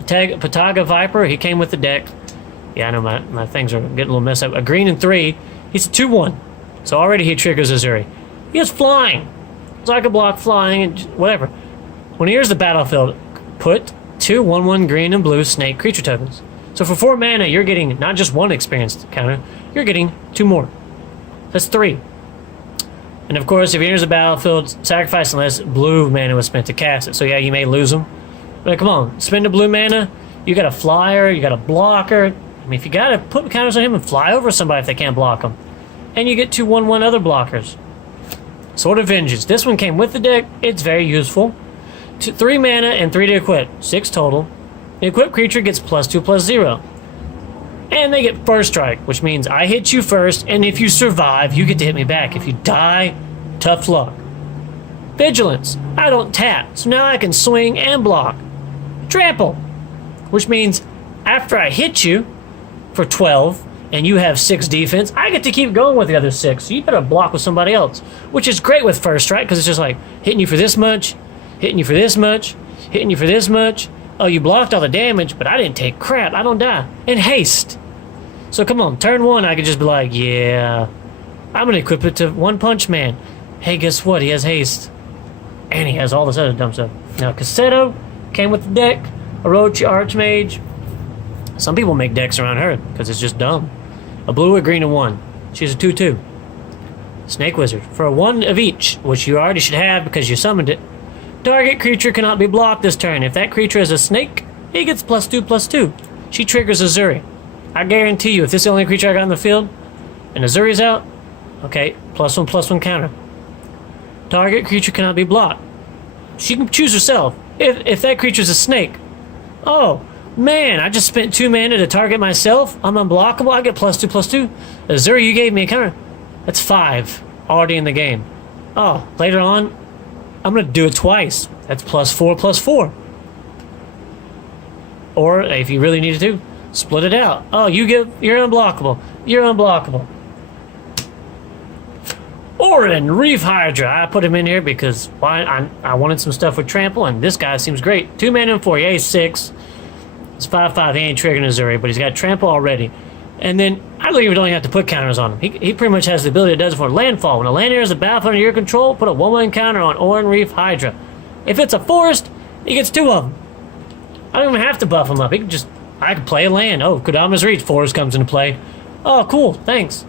Pataga Viper, he came with the deck. Yeah, I know my things are getting a little messed up. A green and 3, he's a 2/1. So already he triggers Ezuri. He has flying. So I could block flying and whatever. When he enters the battlefield, put 2 1/1 green and blue snake creature tokens. So for 4 mana, you're getting not just 1 experience counter, you're getting 2 more. That's 3. And of course, if he enters the battlefield, sacrifice unless blue mana was spent to cast it. So yeah, you may lose him. But come on, spend a blue mana, you got a flyer, you got a blocker. I mean, if you gotta put counters on him and fly over somebody if they can't block him. And you get 2 1/1 other blockers. Sword of Vengeance. This one came with the deck. It's very useful. 3 mana and 3 to equip. 6 total. The equipped creature gets +2, +0. And they get first strike, which means I hit you first, and if you survive, you get to hit me back. If you die, tough luck. Vigilance. I don't tap, so now I can swing and block. Trample, which means after I hit you for 12, and you have 6 defense, I get to keep going with the other 6, so you better block with somebody else, which is great with first strike, because it's just like, hitting you for this much, hitting you for this much, hitting you for this much. Oh, you blocked all the damage, but I didn't take crap. I don't die. And haste. So come on, turn 1, I could just be like, yeah, I'm going to equip it to One Punch Man. Hey, guess what? He has haste. And he has all this other dumb stuff. Now, Cassetto came with the deck. Orochi Archmage. Some people make decks around her because it's just dumb. A blue, a green, and 1. She's a 2/2. Snake Wizard. For a 1 of each, which you already should have because you summoned it. Target creature cannot be blocked this turn. If that creature is a snake, he gets +2, +2. She triggers Ezuri. I guarantee you, if this is the only creature I got in the field, and Azuri's out, okay, +1/+1 counter. Target creature cannot be blocked. She can choose herself. If that creature's a snake, oh, man, I just spent 2 mana to target myself. I'm unblockable. I get +2, +2. Ezuri, you gave me a counter. That's 5 already in the game. Oh, later on, I'm going to do it twice. That's +4, +4. Or, if you really needed to, split it out. Oh, you're unblockable. You're unblockable. Orin, Reef Hydra. I put him in here because I wanted some stuff with trample, and this guy seems great. 2 mana and 4. Yeah, he's 6. It's 5/5. He ain't triggering Ezuri, but he's got trample already. And then I don't even have to put counters on him. He pretty much has the ability that does it for landfall. When a land enters the battlefield under your control, put a 1/1 counter on Orin Reef Hydra. If it's a forest, he gets 2 of them. I don't even have to buff him up. I can play a land. Oh, Kodama's Reach. Forest comes into play. Oh, cool. Thanks.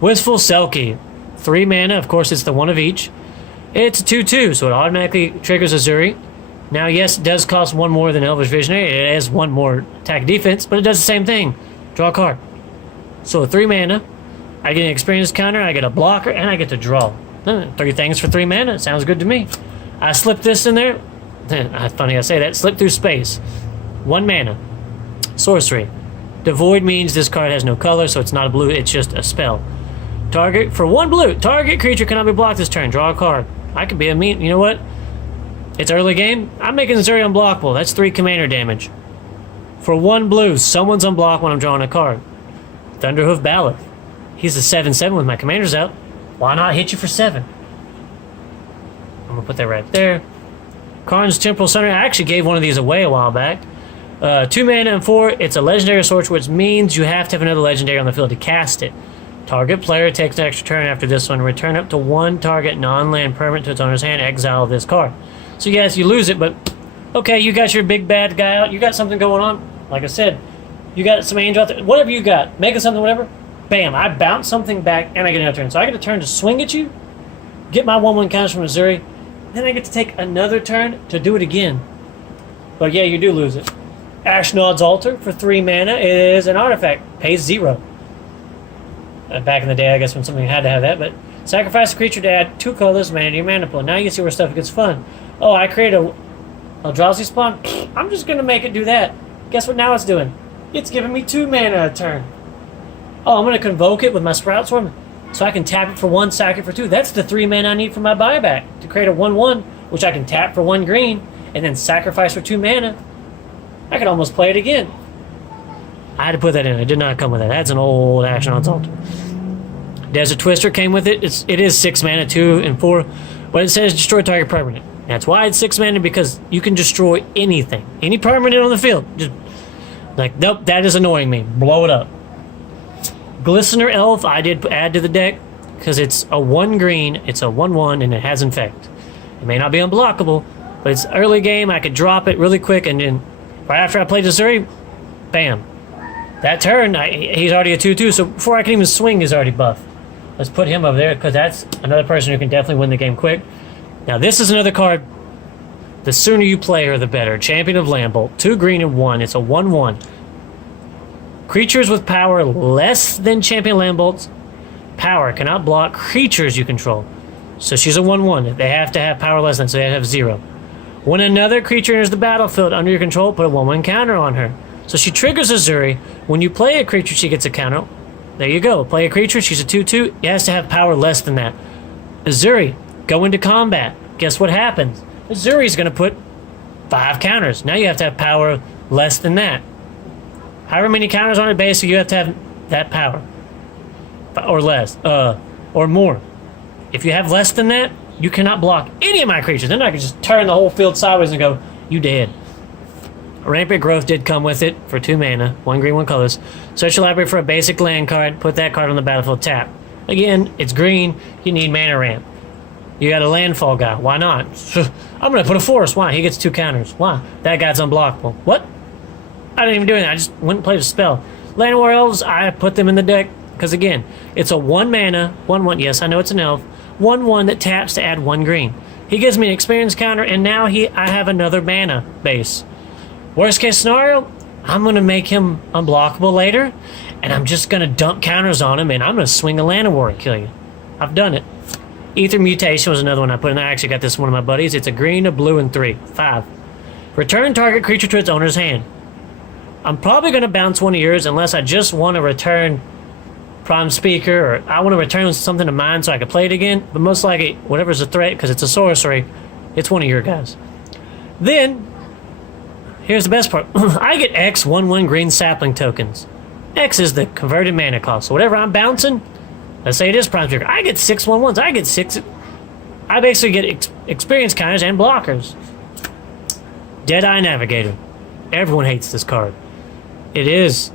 Wistful Selkie. 3 mana. Of course, it's the 1 of each. It's a 2/2, so it automatically triggers Ezuri. Now, yes, it does cost 1 more than Elvish Visionary. It has 1 more attack defense, but it does the same thing. Draw a card. So 3 mana. I get an experience counter, I get a blocker, and I get to draw. 3 things for 3 mana. Sounds good to me. I slip this in there. Funny I say that. Slip through space. 1 mana. Sorcery. Devoid means this card has no color, so it's not a blue, it's just a spell. Target, for 1 blue, target creature cannot be blocked this turn. Draw a card. I could be a mean, you know what? It's early game. I'm making Ezuri unblockable. That's 3 commander damage. For 1 blue, someone's unblocked when I'm drawing a card. Thunderhoof Ballard. He's a 7/7 with my commanders out. Why not hit you for 7? I'm going to put that right there. Karn's Temporal Sunray. I actually gave one of these away a while back. 2 mana and 4. It's a legendary sorcery, which means you have to have another legendary on the field to cast it. Target player takes an extra turn after this one. Return up to 1 target non-land permanent to its owner's hand. Exile this card. So yes, you lose it, but okay, you got your big bad guy out. You got something going on. Like I said, you got some angel out there. Whatever you got, make it something, whatever. Bam, I bounce something back, and I get another turn. So I get a turn to swing at you, get my 1/1 counters from Ezuri, then I get to take another turn to do it again. But yeah, you do lose it. Ashnod's Altar for 3 mana is an artifact. Pays 0. Back in the day, I guess, when something had to have that, but Sacrifice a creature to add 2 colorless mana to your mana pool. Now you see where stuff gets fun. Oh, I created a drowsy spawn? I'm just going to make it do that. Guess what now it's doing? It's giving me 2 mana a turn. Oh, I'm going to convoke it with my Sprout Swarm so I can tap it for 1, sack it for 2. That's the 3 mana I need for my buyback to create a 1/1, which I can tap for 1 green and then sacrifice for 2 mana. I could almost play it again. I had to put that in. It did not come with that. That's an old action on its altar. Desert Twister came with it. It is 6 mana, 2 and 4, but it says destroy target permanent. That's why it's 6 mana, because you can destroy anything, any permanent on the field. Just like, nope, that is annoying me. Blow it up. Glistener Elf, I did add to the deck because it's a 1 green, it's a 1/1, and it has Infect. It may not be unblockable, but it's early game. I could drop it really quick, and then right after I played Ezuri, bam. That turn, he's already a 2/2, so before I can even swing, he's already buffed. Let's put him over there, because that's another person who can definitely win the game quick. Now, this is another card. The sooner you play her, the better. Champion of Landbolt. 2 green and 1. It's a 1/1. Creatures with power less than Champion Landbolt's power cannot block creatures you control. So she's a 1/1. They have to have power less than, so they have 0. When another creature enters the battlefield under your control, put a 1/1 counter on her. So she triggers Ezuri. When you play a creature, she gets a counter. There you go. Play a creature, she's a 2/2. It has to have power less than that. Ezuri, go into combat. Guess what happens? Ezuri's going to put 5 counters. Now you have to have power less than that. However many counters on it, basically, you have to have that power. Or less. Or more. If you have less than that, you cannot block any of my creatures. Then I can just turn the whole field sideways and go, you dead. Rampant Growth did come with it for 2 mana, 1 green, 1 colorless. Search your library for a basic land card, put that card on the battlefield, tap. Again, it's green, you need mana ramp. You got a landfall guy, why not? I'm going to put a forest, why? He gets 2 counters, why? That guy's unblockable. What? I didn't even do anything, I just went and played a spell. Land War Elves, I put them in the deck, because again, it's a 1 mana, 1/1, yes, I know it's an elf, 1/1 that taps to add 1 green. He gives me an experience counter, and now I have another mana base. Worst case scenario, I'm going to make him unblockable later, and I'm just going to dump counters on him, and I'm going to swing a Land War and kill you. I've done it. Ether Mutation was another one I put in there. I actually got this from one of my buddies. It's a green, a blue, and 3. 5. Return target creature to its owner's hand. I'm probably going to bounce one of yours unless I just want to return Prime Speaker, or I want to return something to mine so I can play it again, but most likely, whatever's a threat, because it's a sorcery, it's one of your guys. Then, here's the best part. I get X 1/1 green sapling tokens. X is the converted mana cost. So whatever I'm bouncing, let's say it is Prime Speaker, I get 6 1/1s. I get 6. I basically get experience counters and blockers. Deadeye Navigator. Everyone hates this card. It is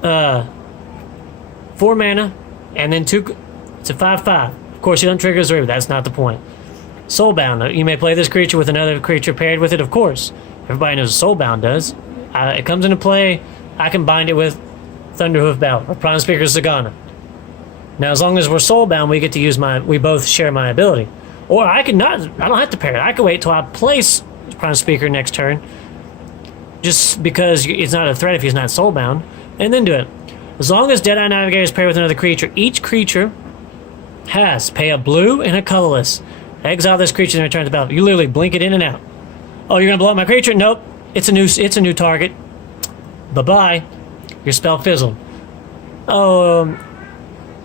4 mana, and then 2. It's a 5/5. Of course, you don't trigger Ezuri, but that's not the point. Soulbound. You may play this creature with another creature paired with it, of course. Everybody knows what Soulbound does. It comes into play. I can bind it with Thunderhoof Bell or Prime Speaker Zagana. Now, as long as we're Soulbound, we get to use we both share my ability. Or I can not. I don't have to pair it. I can wait till I place Prime Speaker next turn, just because it's not a threat if he's not Soulbound, and then do it. As long as Deadeye Navigator is paired with another creature, each creature has pay a blue and a colorless. Exile this creature and return to the battle. You literally blink it in and out. Oh, you're gonna blow up my creature? Nope. It's a new target. Bye-bye. Your spell fizzled. Oh,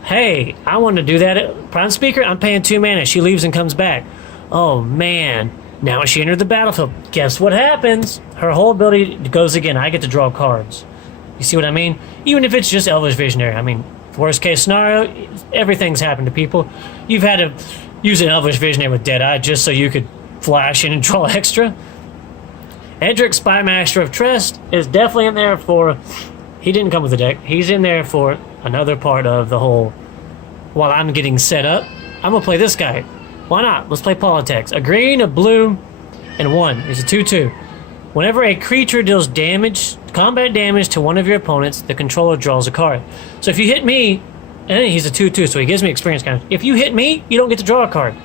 hey, I want to do that. Prime Speaker, I'm paying 2 mana. She leaves and comes back. Oh, man. Now she entered the battlefield. Guess what happens? Her whole ability goes again. I get to draw cards. You see what I mean? Even if it's just Elvish Visionary. I mean, worst case scenario, everything's happened to people. You've had to use an Elvish Visionary with Deadeye just so you could flash in and draw extra. Edric, Spymaster of Trust, is definitely in there for... He didn't come with the deck. He's in there for another part of the whole... While I'm getting set up, I'm going to play this guy. Why not? Let's play Politics. A green, a blue, and 1. It's a 2/2. Whenever a creature deals damage, combat damage to one of your opponents, the controller draws a card. So if you hit me, and he's a 2/2, so he gives me experience counters. If you hit me, you don't get to draw a card.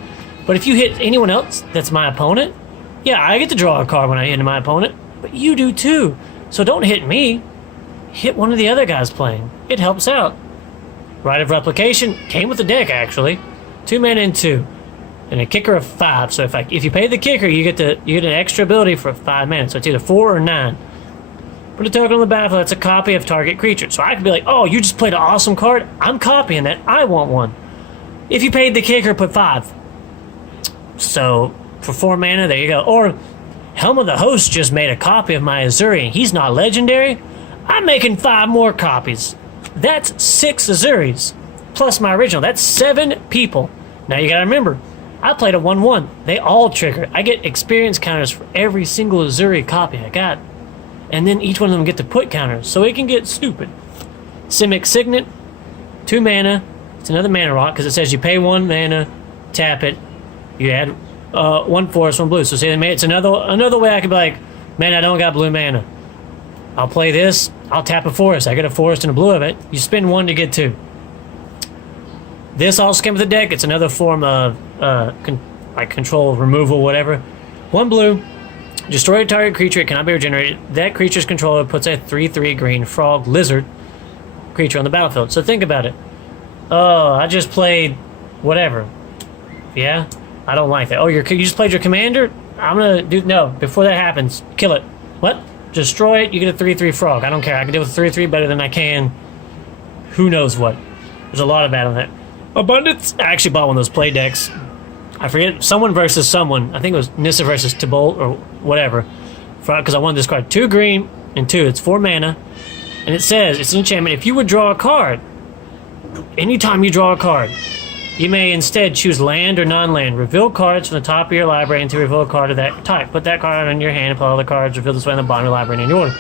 But if you hit anyone else that's my opponent, yeah, I get to draw a card when I hit my opponent, but you do too. So don't hit me. Hit one of the other guys playing. It helps out. Rite of Replication came with the deck, actually. 2 mana and 2. And a kicker of 5. So if you pay the kicker, you get an extra ability for 5 mana. So it's either 4 or 9. Put a token on the battlefield that's a copy of target creature. So I could be like, oh, you just played an awesome card. I'm copying that. I want one. If you paid the kicker, put 5. So for 4 mana, there you go. Or Helm of the Host just made a copy of my Ezuri, and he's not legendary. I'm making 5 more copies. That's 6 Azuris plus my original. That's 7 people. Now you gotta remember, I played a 1/1. They all trigger. I get experience counters for every single Ezuri copy I got. And then each one of them get to put counters, so it can get stupid. Simic Signet, 2 mana. It's another mana rock, because it says you pay 1 mana, tap it, you add 1 forest, 1 blue. So say it's another way I could be like, man, I don't got blue mana. I'll play this, I'll tap a forest. I get a forest and a blue of it. You spend 1 to get 2. This also came with the deck. It's another form of control, removal, whatever. 1 blue, destroy a target creature. It cannot be regenerated. That creature's controller puts a 3/3 green frog lizard creature on the battlefield. So think about it. Oh, I just played whatever. Yeah? I don't like that. Oh, you just played your commander? I'm gonna do... No, before that happens, kill it. What? Destroy it, you get a 3/3 frog. I don't care. I can deal with 3/3 better than I can who knows what. There's a lot of bad on that. Abundance. I actually bought one of those play decks. I forget, someone versus someone. I think it was Nissa versus Tibalt or whatever. Because I wanted this card. 2 green and 2. It's 4 mana. And it says, it's an enchantment. If you would draw a card, anytime you draw a card, you may instead choose land or non-land. Reveal cards from the top of your library until you reveal a card of that type. Put that card on your hand and put all the cards revealed this way on the bottom of your library in your order.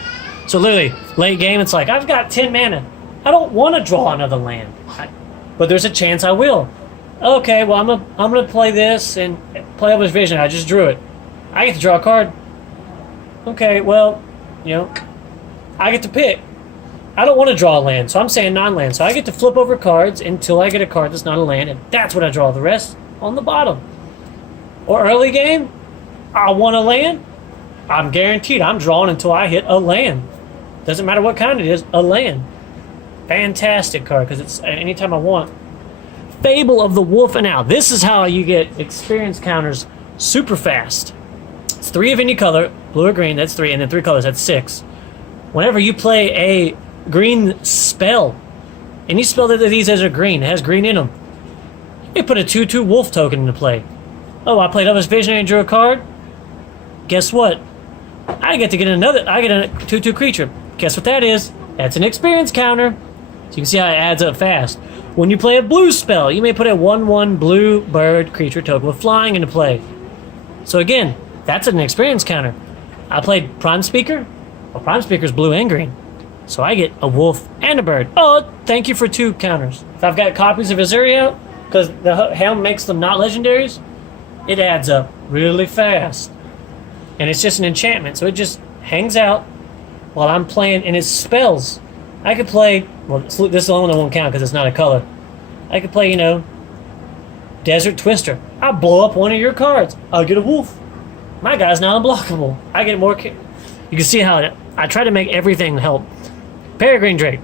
So literally, late game, it's like, I've got 10 mana. I don't want to draw another land. But there's a chance I will. Okay, well, I'm gonna play this and play Elvish Vision. I just drew it. I get to draw a card. Okay, well, I get to pick. I don't want to draw a land, so I'm saying non-land. So I get to flip over cards until I get a card that's not a land, and that's what I draw. The rest on the bottom. Or early game, I want a land. I'm guaranteed I'm drawing until I hit a land. Doesn't matter what kind it is, a land. Fantastic card, because it's anytime I want. Fable of the Wolf and Owl. This is how you get experience counters super fast. It's 3 of any color, blue or green, that's 3, and then 3 colors, that's 6. Whenever you play a green spell, any spell that these are green, it has green in them, you put a 2/2 wolf token into play. Oh, I played Elvish Visionary and drew a card. Guess what? I get a 2/2 creature. Guess what that is? That's an experience counter. So you can see how it adds up fast. When you play a blue spell, you may put a 1/1 blue bird creature token with flying into play. So again, that's an experience counter. I played Prime Speaker. Well, Prime Speaker's blue and green. So I get a wolf and a bird. Oh, thank you for 2 counters. If I've got copies of Ezuri out, because the Helm makes them not legendaries, it adds up really fast. And it's just an enchantment, so it just hangs out while I'm playing, and it's spells. I could play, well, this is the only one that won't count because it's not a color. I could play, Desert Twister. I'll blow up one of your cards. I'll get a wolf. My guy's now unblockable. I get more. You can see how I try to make everything help. Peregrine Drake.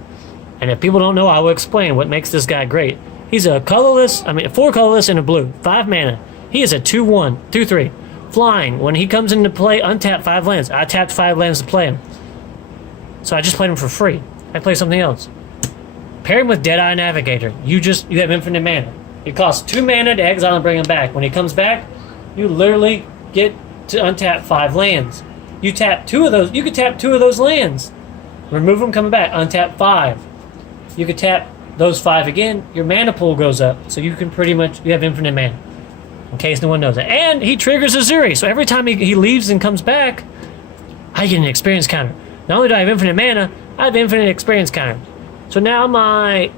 And if people don't know, I will explain what makes this guy great. He's a 4 colorless and a blue. 5 mana. He is a 2/1, 2/3. Flying. When he comes into play, untap 5 lands. I tapped 5 lands to play him. So I just played him for free. I play something else. Pair him with Deadeye Navigator. You have infinite mana. It costs 2 mana to exile and bring him back. When he comes back, you literally get to untap 5 lands. You tap 2 of those. You could tap 2 of those lands. Remove them coming back. Untap 5. You could tap those 5 again. Your mana pool goes up. So you can you have infinite mana. In case no one knows it. And he triggers Ezuri. So every time he leaves and comes back, I get an experience counter. Not only do I have infinite mana, I have infinite experience counter. So now my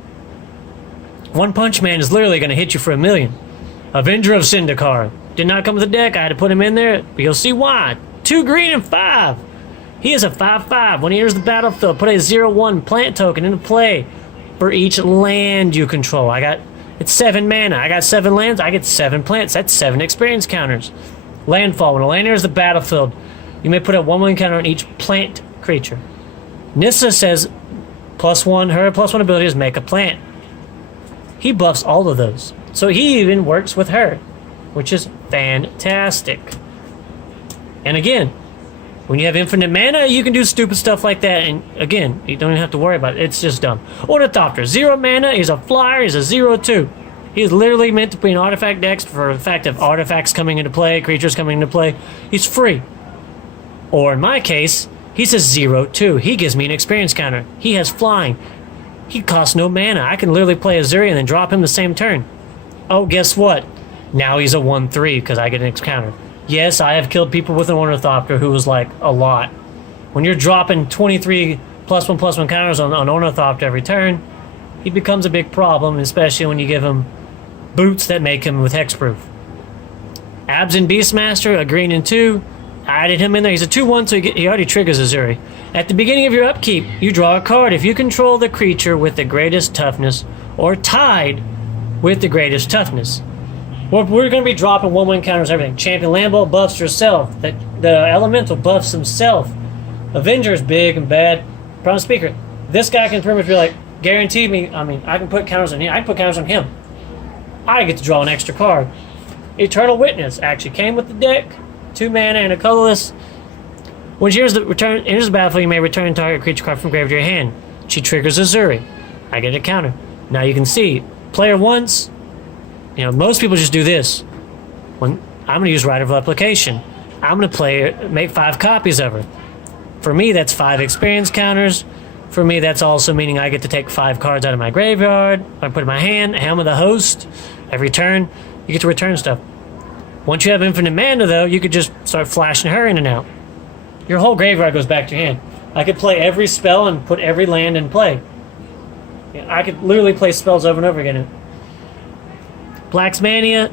One Punch Man is literally going to hit you for 1,000,000. Avenger of Zendikar. Did not come with the deck. I had to put him in there. But you'll see why. 2 green and 5. He is a 5/5. When he enters the battlefield, put a 0/1 plant token into play for each land you control. It's 7 mana. I got 7 lands. I get 7 plants. That's 7 experience counters. Landfall. When a land enters the battlefield, you may put a 1/1 counter on each plant creature. Nissa says +1. Her +1 ability is make a plant. he buffs all of those. So he even works with her, which is fantastic. And again, when you have infinite mana, you can do stupid stuff like that. And again, you don't even have to worry about it. It's just dumb. Ornithopter, 0 mana. He's a flyer. He's a 0/2. He's literally meant to be an artifact deck for the fact of artifacts coming into play, creatures coming into play. He's free. Or in my case, he's a 0/2. He gives me an experience counter. He has flying. He costs no mana. I can literally play Ezuri and then drop him the same turn. Oh, guess what? Now he's a 1/3 because I get an counter. Yes, I have killed people with an Ornithopter who was like a lot. When you're dropping 23 +1/+1 counters on Ornithopter every turn, he becomes a big problem, especially when you give him boots that make him with hexproof. Abzan Beastmaster, a green and 2. I added him in there. He's a 2/1, so he already triggers Ezuri. At the beginning of your upkeep, you draw a card. If you control the creature with the greatest toughness or tied with the greatest toughness. We're going to be dropping 1/1 counters, everything. Champion Lambo buffs herself. The Elemental buffs himself. Avenger is big and bad. Problem Speaker. This guy can pretty much be like, guarantee me, I can put counters on him. I can put counters on him. I get to draw an extra card. Eternal Witness actually came with the deck. 2 mana and a colorless. When she enters the battlefield, you may return target creature card from grave to your hand. She triggers Ezuri. I get a counter. Now you can see, player once, most people just do this. When I'm going to use Rite of Replication. I'm going to make 5 copies of her. For me, that's 5 experience counters. For me, that's also meaning I get to take 5 cards out of my graveyard. I put in my hand, Helm of the Host. Every turn, you get to return stuff. Once you have infinite mana, though, you could just start flashing her in and out. Your whole graveyard goes back to your hand. I could play every spell and put every land in play. I could literally play spells over and over again. Black's Mania,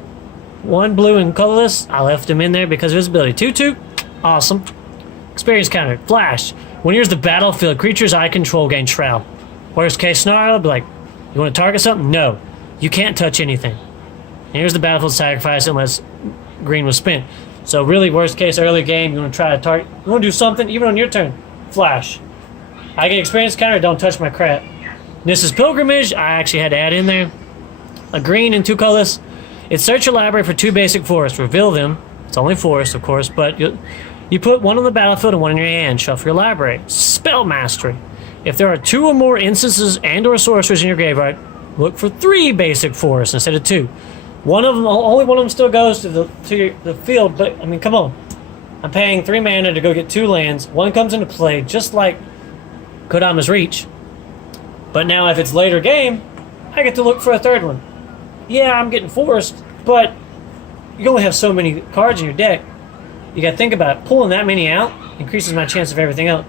1 blue and colorless. I left him in there because of his ability. 2/2, awesome. Experience counter, flash. When here's the battlefield, creatures I control gain Shroud. Worst case scenario, I'll be like, you want to target something? No. You can't touch anything. And here's the battlefield sacrifice unless green was spent. So really, worst case, early game, you want to try to target. You want to do something, even on your turn. Flash. I get experience counter, don't touch my crap. This is Pilgrimage, I actually had to add in there. A green and 2 colorless. It's search your library for 2 basic forests. Reveal them. It's only forest, of course, but you put 1 on the battlefield and 1 in your hand. Shuffle your library. Spell Mastery. If there are 2 or more instances and or sorceries in your graveyard, look for 3 basic forests instead of 2. Only one of them still goes to the field, but come on. I'm paying 3 mana to go get 2 lands. 1 comes into play, just like Kodama's Reach. But now if it's later game, I get to look for a 3rd one. Yeah, I'm getting forced, but you only have so many cards in your deck. You got to think about it. Pulling that many out increases my chance of everything else.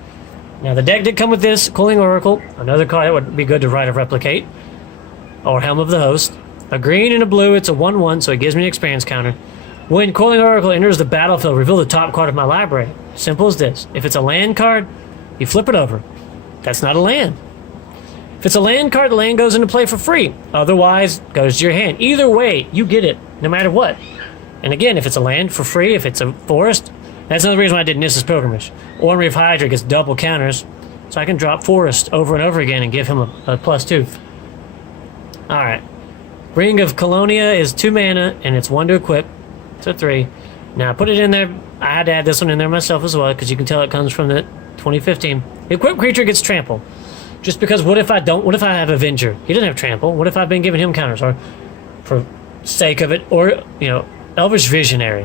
Now, the deck did come with this. Cooling Oracle, another card that would be good to Rite of Replicate. Or Helm of the Host. A green and a blue, it's a 1/1, so it gives me an experience counter. When Cooling Oracle enters the battlefield, reveal the top card of my library. Simple as this. If it's a land card, you flip it over. That's not a land. If it's a land card, the land goes into play for free. Otherwise, goes to your hand. Either way, you get it, no matter what. And again, if it's a land for free, if it's a forest, that's another reason why I did Nissa's Pilgrimage. Ornery of Hydra gets double counters, so I can drop forest over and over again and give him a +2. Alright. Ring of Colonia is 2 mana, and it's 1 to equip. So 3. Now, I put it in there. I had to add this one in there myself as well, because you can tell it comes from the 2015. The equipped creature gets trample. Just because what if I have Avenger? He doesn't have trample. What if I've been giving him counters? Or for sake of it, or, Elvish Visionary.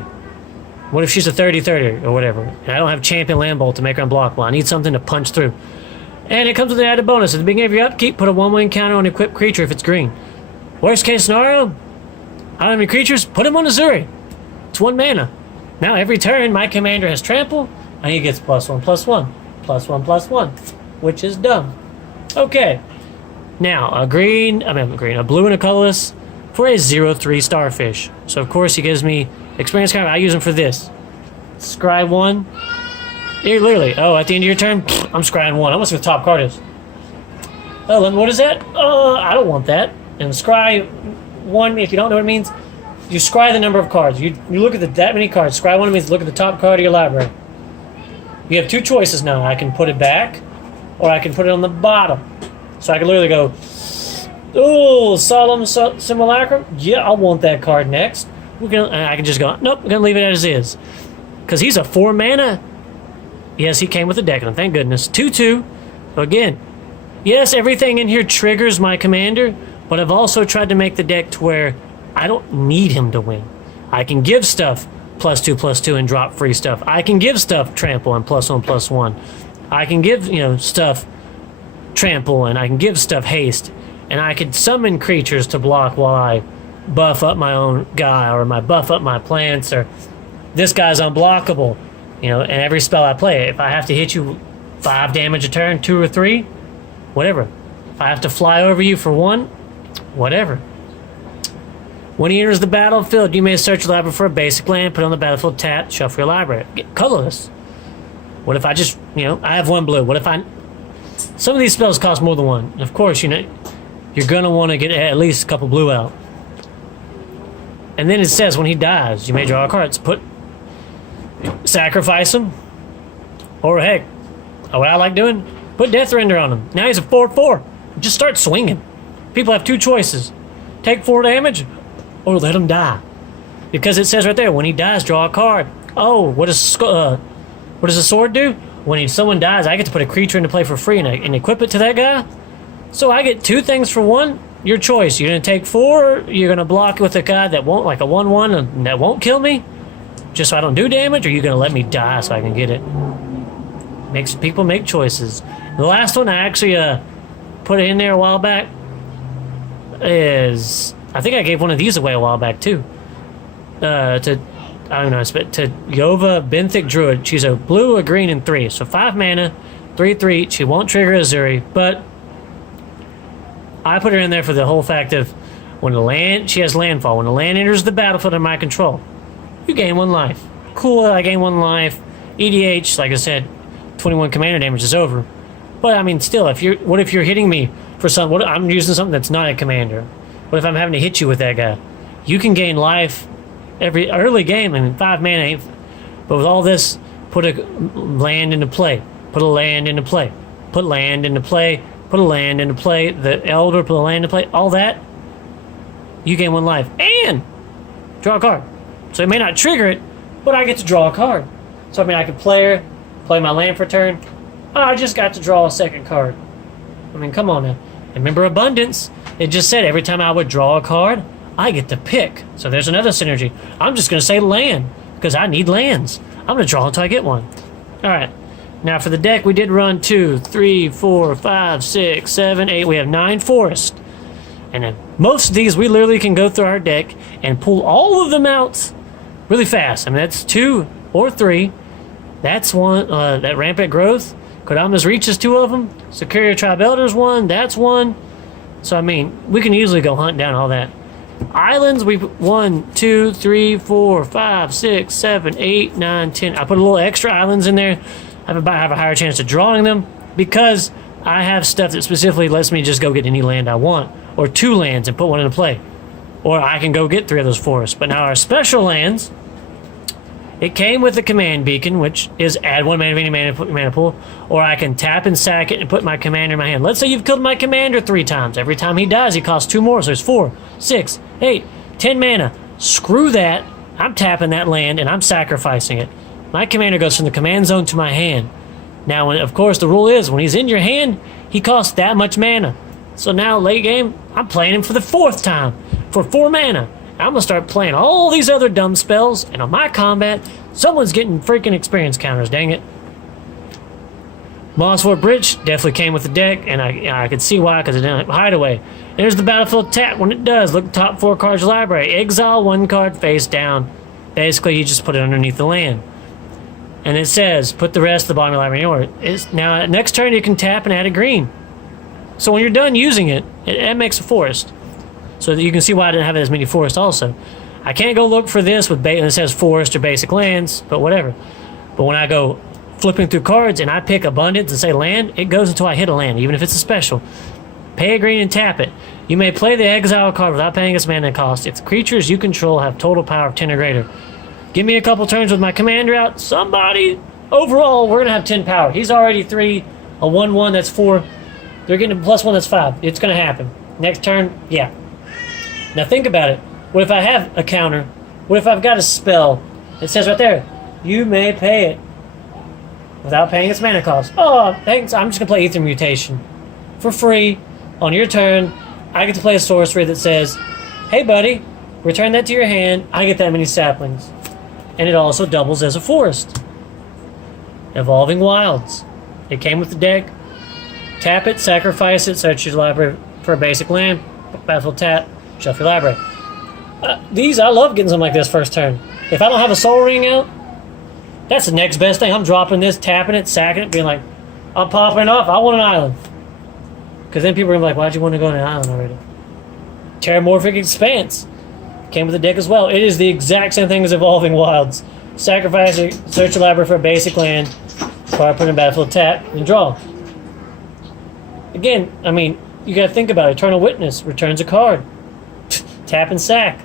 What if she's a 30/30 or whatever? And I don't have Champion Lambolt to make her unblockable. I need something to punch through. And it comes with an added bonus. At the beginning of your upkeep, put a 1/1 counter on an equipped creature if it's green. Worst case scenario, I don't have any creatures, put him on Ezuri. It's 1 mana. Now every turn, my commander has trample, and he gets +1/+1. +1/+1. Which is dumb. Okay. Now, a blue and a colorless for a 0/3 starfish. So of course he gives me experience card. I use him for this. Scry 1. Literally, at the end of your turn, I'm scrying 1. I want to see what the top card is. Oh, what is that? I don't want that. And scry 1, if you don't know what it means, you scry the number of cards. You look at that many cards. Scry 1 means look at the top card of your library. You have 2 choices now. I can put it back, or I can put it on the bottom. So I can literally go Oh, Solemn Simulacrum. Yeah, I want that card next. I can just go, nope, we're going to leave it as is. Because he's a 4 mana. Yes, he came with a Decadent, thank goodness. 2/2. Again, yes, everything in here triggers my commander, but I've also tried to make the deck to where I don't need him to win. I can give stuff +2/+2 and drop free stuff. I can give stuff trample and +1/+1. I can give, stuff trample, and I can give stuff haste. And I could summon creatures to block while I buff up my own guy, or buff up my plants, or this guy's unblockable. And every spell I play, if I have to hit you 5 damage a turn, 2 or 3, whatever. If I have to fly over you for 1, whatever. When he enters the battlefield, you may search your library for a basic land, put it on the battlefield, tap, shuffle your library. Get colorless. What if I just, I have 1 blue. What if some of these spells cost more than 1. Of course, you're going to want to get at least a couple blue out. And then it says when he dies, you may draw a card. So sacrifice him. Or heck, what I like doing, put Death Render on him. Now he's a 4/4. Just start swinging. People have 2 choices. Take 4 damage, or let him die. Because it says right there, when he dies, draw a card. Oh, what does the sword do? When someone dies, I get to put a creature into play for free and equip it to that guy. So I get 2 things for 1. Your choice. You're going to take 4, you're going to block with a guy that won't, like a 1/1, and that won't kill me, just so I don't do damage, or you're going to let me die so I can get it. Makes people make choices. The last one I actually put it in there a while back is, I think I gave one of these away a while back too. To Yova Benthic Druid. She's a blue, a green, and 3. So 5 mana, 3/3. She won't trigger Ezuri, but I put her in there for the whole fact of she has landfall. When the land enters the battlefield under my control, you gain 1 life. Cool, I gain 1 life. EDH, like I said, 21 commander damage is over. But I mean, still, what if you're hitting me for I'm using something that's not a commander. What if I'm having to hit you with that guy? You can gain life every early game. I mean, 5 mana ain't. But with all this, put a land into play. Put a land into play. Put land into play. Put a land into play. The Elder, put a land into play. All that, you gain 1 life. And draw a card. So it may not trigger it, but I get to draw a card. So I mean, I could play my land for turn. Oh, I just got to draw a 2nd card. I mean, come on now. And remember Abundance. It just said every time I would draw a card, I get to pick. So there's another synergy. I'm just going to say land, because I need lands. I'm going to draw until I get one. All right. Now for the deck, we did run 2, 3, 4, 5, 6, 7, 8. We have 9 forests. And then most of these, we literally can go through our deck and pull all of them out really fast. I mean, that's 2 or 3. That's 1. That Rampant Growth. Kodama's Reach is 2 of them. Securia Tribe Elder's 1. That's 1. So, I mean, we can easily go hunt down all that. Islands, we put 1, 2, 3, 4, 5, 6, 7, 8, 9, 10. I put a little extra islands in there. I have a higher chance of drawing them because I have stuff that specifically lets me just go get any land I want. Or 2 lands and put 1 into play. Or I can go get 3 of those forests. But now our special lands, it came with the command beacon, which is add 1 mana of any mana pool. Or I can tap and sack it and put my commander in my hand. Let's say you've killed my commander 3 times. Every time he dies, he costs 2 more. So there's 4, 6, 8, 10 mana. Screw that. I'm tapping that land and I'm sacrificing it. My commander goes from the command zone to my hand. Now, of course, the rule is when he's in your hand, he costs that much mana. So now, late game, I'm playing him for the 4th time for 4 mana. I'm going to start playing all these other dumb spells, and on my combat, someone's getting freaking experience counters, dang it. Mossfort Bridge definitely came with the deck, and I could see why, because it didn't have Hideaway. There's the battlefield tap. When it does, look at the top 4 cards of your library. Exile 1 card face down. Basically, you just put it underneath the land. And it says, put the rest of the bottom of your library in order. Now, next turn, you can tap and add a green. So when you're done using it, it makes a forest. So you can see why I didn't have as many forests also. I can't go look for this with and it says forest or basic lands, but whatever. But when I go flipping through cards and I pick abundance and say land, it goes until I hit a land, even if it's a special. Pay a green and tap it. You may play the exile card without paying its mana cost if the creatures you control have total power of 10 or greater. Give me a couple turns with my commander out. Somebody, overall, we're going to have 10 power. He's already 3, a 1/1, that's 4. They're getting a +1, that's 5. It's going to happen. Next turn, yeah. Now think about it. What if I have a counter? What if I've got a spell? It says right there, you may pay it without paying its mana cost. Oh, thanks. I'm just going to play Ether Mutation. For free, on your turn, I get to play a sorcery that says, hey buddy, return that to your hand. I get that many saplings. And it also doubles as a forest. Evolving Wilds. It came with the deck. Tap it, sacrifice it, search your library for a basic land. Battlefield tap, shuffle your library. I love getting something like this first turn. If I don't have a Soul Ring out, that's the next best thing. I'm dropping this, tapping it, sacking it, being like, I'm popping off. I want an island. Because then people are like, why'd you want to go on an island already? Terramorphic Expanse came with the deck as well. It is the exact same thing as Evolving Wilds. Sacrifice it, search your library for a basic land, card put in battlefield tap, and draw. Again, I mean, you got to think about it. Eternal Witness returns a card. Tap and sack.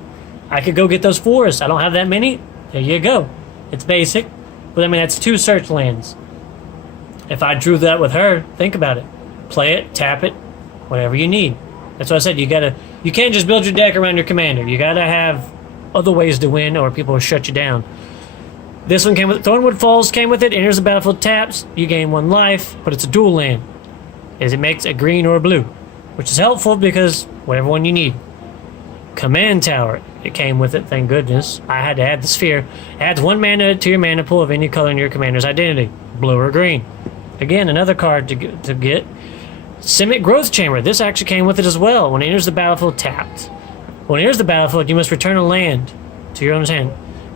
I could go get those forests. I don't have that many. There you go. It's basic. But I mean, that's 2 search lands. If I drew that with her, think about it. Play it, tap it, whatever you need. That's what I said. You can't just build your deck around your commander. You gotta have other ways to win, or people will shut you down. This one came with Thornwood Falls. Came with it. Enters the battlefield, taps. You gain 1 life, but it's a dual land. As it makes a green or a blue, which is helpful because whatever one you need. Command Tower. It came with it. Thank goodness. I had to add the sphere. Adds 1 mana to your mana pool of any color in your commander's identity, blue or green. Again, another card to get. Simic Growth Chamber. This actually came with it as well. When it enters the battlefield, tapped. When it enters the battlefield, you must return a land to your owner's hand.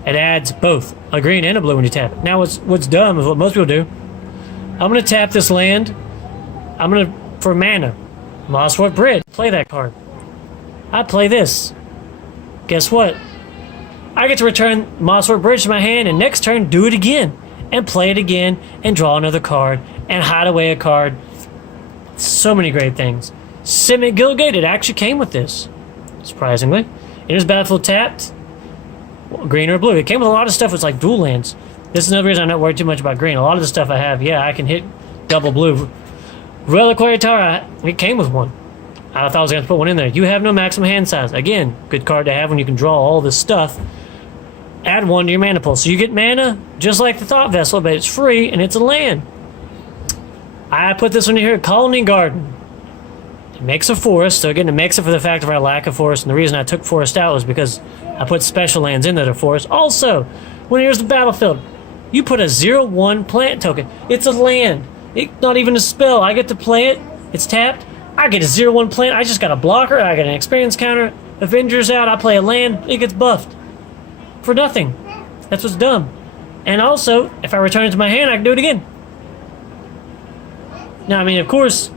It adds both a green and a blue when you tap it. Now, what's dumb is what most people do. I'm going to tap this land. I'm going to, for mana, Mosswood Bridge. Play that card. I play this. Guess what? I get to return Mosswood Bridge to my hand, and next turn, do it again. And play it again, and draw another card, and hide away a card. So many great things. Simic Guildgate, it actually came with this. Surprisingly. Enters battlefield tapped. Green or blue. It came with a lot of stuff that's like dual lands. This is another reason I'm not worried too much about green. A lot of the stuff I have, yeah, I can hit double blue. Reliquary Tower, it came with one. I thought I was going to put one in there. You have no maximum hand size. Again, good card to have when you can draw all this stuff. Add 1 to your mana pool. So you get mana just like the Thought Vessel, but it's free and it's a land. I put this one in here, Colony Garden. It makes a forest. So again, it makes it for the fact of our lack of forest. And the reason I took forest out was because I put special lands in that are forest. Also, when here's the battlefield, you put a 0/1 plant token. It's a land. It's not even a spell. I get to play it. It's tapped. I get a 0/1 plant. I just got a blocker. I got an experience counter. Avengers out. I play a land. It gets buffed. For nothing. That's what's dumb. And also, if I return it to my hand, I can do it again. Now, I mean, of course,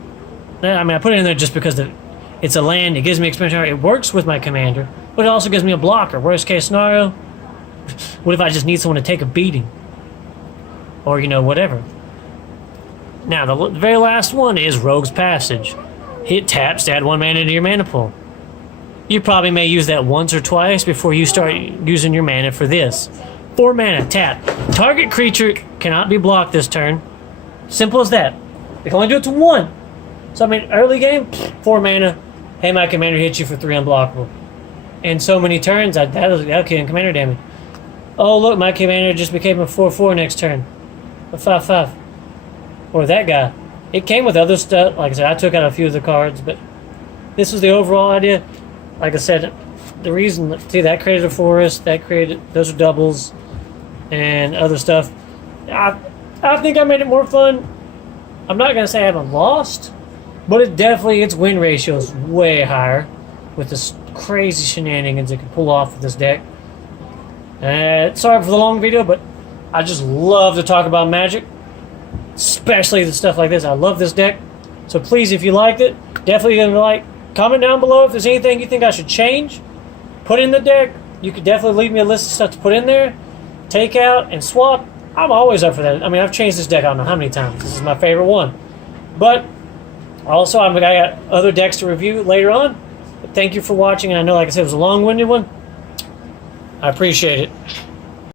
I put it in there just because it's a land. It gives me experience counter. It works with my commander. But it also gives me a blocker. Worst case scenario, what if I just need someone to take a beating? Or, whatever. Now, the very last one is Rogue's Passage. It taps to add 1 mana to your mana pool. You probably may use that once or twice before you start using your mana for this. 4 mana, tap. Target creature cannot be blocked this turn. Simple as that. They can only do it to 1. So, I mean, early game, 4 mana. Hey, my commander hits you for 3 unblockable. In so many turns, that'll kill commander damage. Oh, look, my commander just became a 4/4 next turn. A 5/5. Or that guy. It came with other stuff. Like I said, I took out a few of the cards, but this was the overall idea. Like I said, the reason, see, that created a forest, those are doubles, and other stuff. I think I made it more fun. I'm not going to say I haven't lost, but its win ratio is way higher with this crazy shenanigans it can pull off with this deck. Sorry for the long video, but I just love to talk about Magic, especially the stuff like this. I love this deck. So please, if you liked it, definitely comment down below if there's anything you think I should change, put in the deck. You could definitely leave me a list of stuff to put in there, take out, and swap. I'm always up for that. I mean, I've changed this deck I don't know how many times. This is my favorite one. But also, I got other decks to review later on. But thank you for watching. And I know, like I said, it was a long-winded one. I appreciate it.